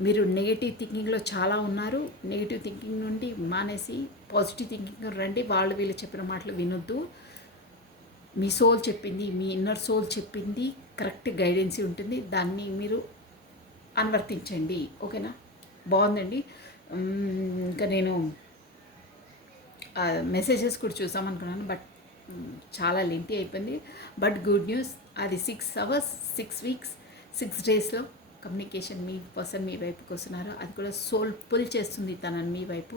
మీరు నెగిటివ్ థింకింగ్లో చాలా ఉన్నారు. నెగిటివ్ థింకింగ్ నుండి మానేసి పాజిటివ్ థింకింగ్ రండి. వీళ్ళు చెప్పిన మాటలు వినొద్దు. మీ సోల్ చెప్పింది, మీ ఇన్నర్ సోల్ చెప్పింది కరెక్ట్ గైడెన్సీ ఉంటుంది. దాన్ని మీరు అనువర్తించండి. ఓకేనా? బాగుందండి. ఇంకా నేను మెసేజెస్ కూడా చూసామనుకున్నాను, బట్ చాలా లెంతీ అయిపోయింది. బట్ గుడ్ న్యూస్, అది 6 అవర్స్ 6 వీక్స్ 6 డేస్లో కమ్యూనికేషన్ మీ పర్సన్ మీ వైపుకి వస్తున్నారు. అది కూడా సోల్ పుల్ చేస్తుంది తనని మీ వైపు,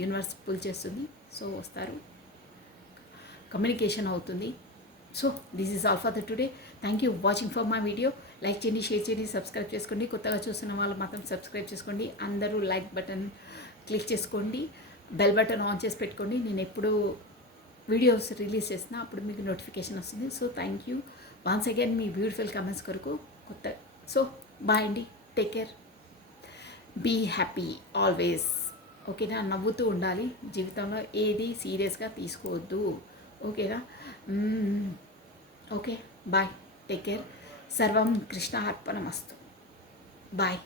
యూనివర్స్ పుల్ చేస్తుంది. సో వస్తారు, కమ్యూనికేషన్ అవుతుంది. So this is all for the today. Thank you watching for my video. Like చేయండి, షేర్ చేయండి, సబ్స్క్రైబ్ చేసుకోండి. కొత్తగా చూస్తున్న వాళ్ళు మాత్రం సబ్స్క్రైబ్ చేసుకోండి. అందరూ లైక్ బటన్ క్లిక్ చేసుకోండి, బెల్ బటన్ ఆన్ చేసి పెట్టుకోండి. నేను ఎప్పుడు వీడియోస్ రిలీజ్ చేసినా అప్పుడు మీకు నోటిఫికేషన్ వస్తుంది. So thank you once again మీ బ్యూటిఫుల్ కమెంట్స్ కొరకు. సో బాయ్ అండి, take care, be happy always. ఓకేనా? నవ్వుతూ ఉండాలి జీవితంలో, ఏది సీరియస్గా తీసుకోవద్దు. ఓకేనా? Okay, bye, take care. సర్వం కృష్ణ అర్పణమస్తు. బాయ్.